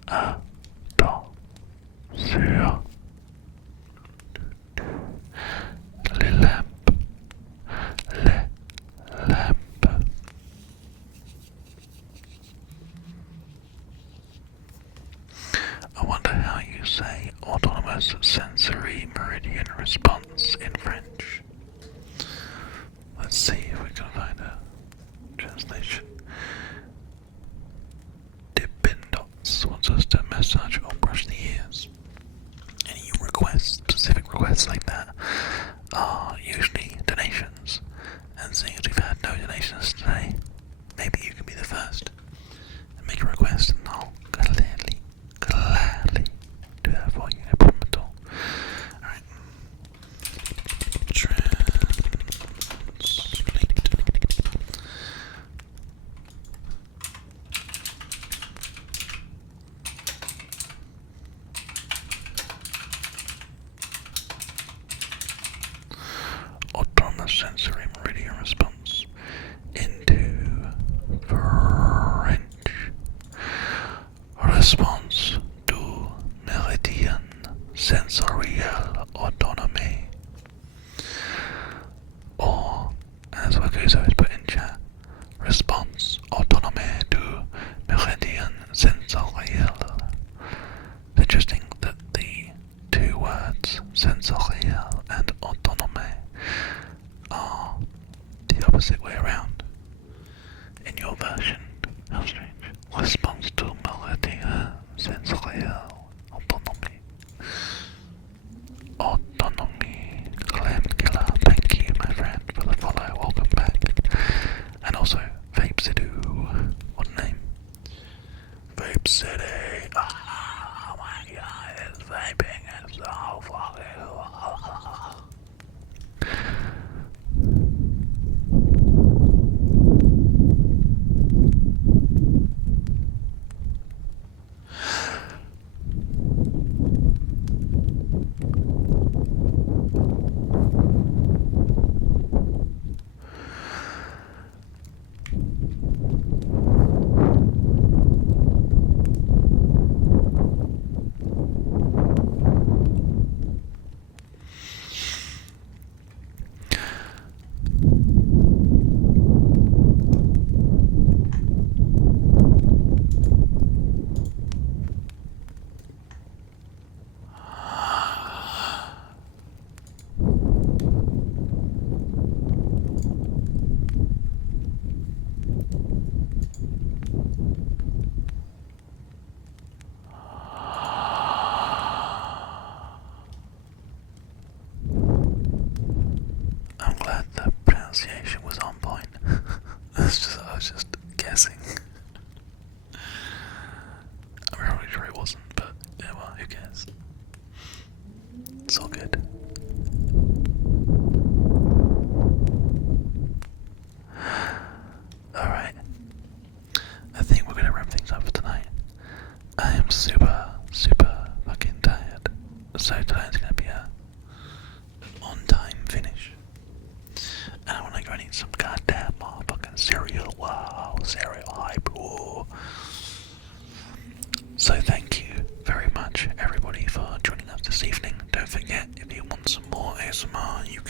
Attends. autonomous sensory meridian response in French. Let's see if we can find a translation. Dippin' Dots wants us to massage or brush the ears. Any requests, specific requests like that, are usually donations. And seeing as we've had no donations today, maybe you can be the first and make a request, and I'll gladly do that for you, no problem at all. Alright. Translate. Autonomous sensory meridian response into French. Response to meridian sensorial autonomy. Or, as Wakuso has put in chat, response autonomy to meridian sensorial. Interesting that the two words, sensorial and autonomy, are the opposite way around in your version. How strange. Response to meridian sensorial autonomy. Autonomy. Clan Killer, thank you my friend for the follow, welcome back. And also Vape City. What a name. Vape City. Oh my god, it's vaping, it's so fucking I'm glad the pronunciation was on point. I was just guessing. I'm probably sure it wasn't, but yeah, well, who cares? It's all good. Alright. I think we're gonna wrap things up for tonight. I am super fucking tired. So tonight's gonna be a on-time finish. And I wanna go and eat some goddamn motherfucking cereal. Wow, cereal hype. Ooh. So thank you very much everybody for joining us this evening. Don't forget, if you want some more ASMR, you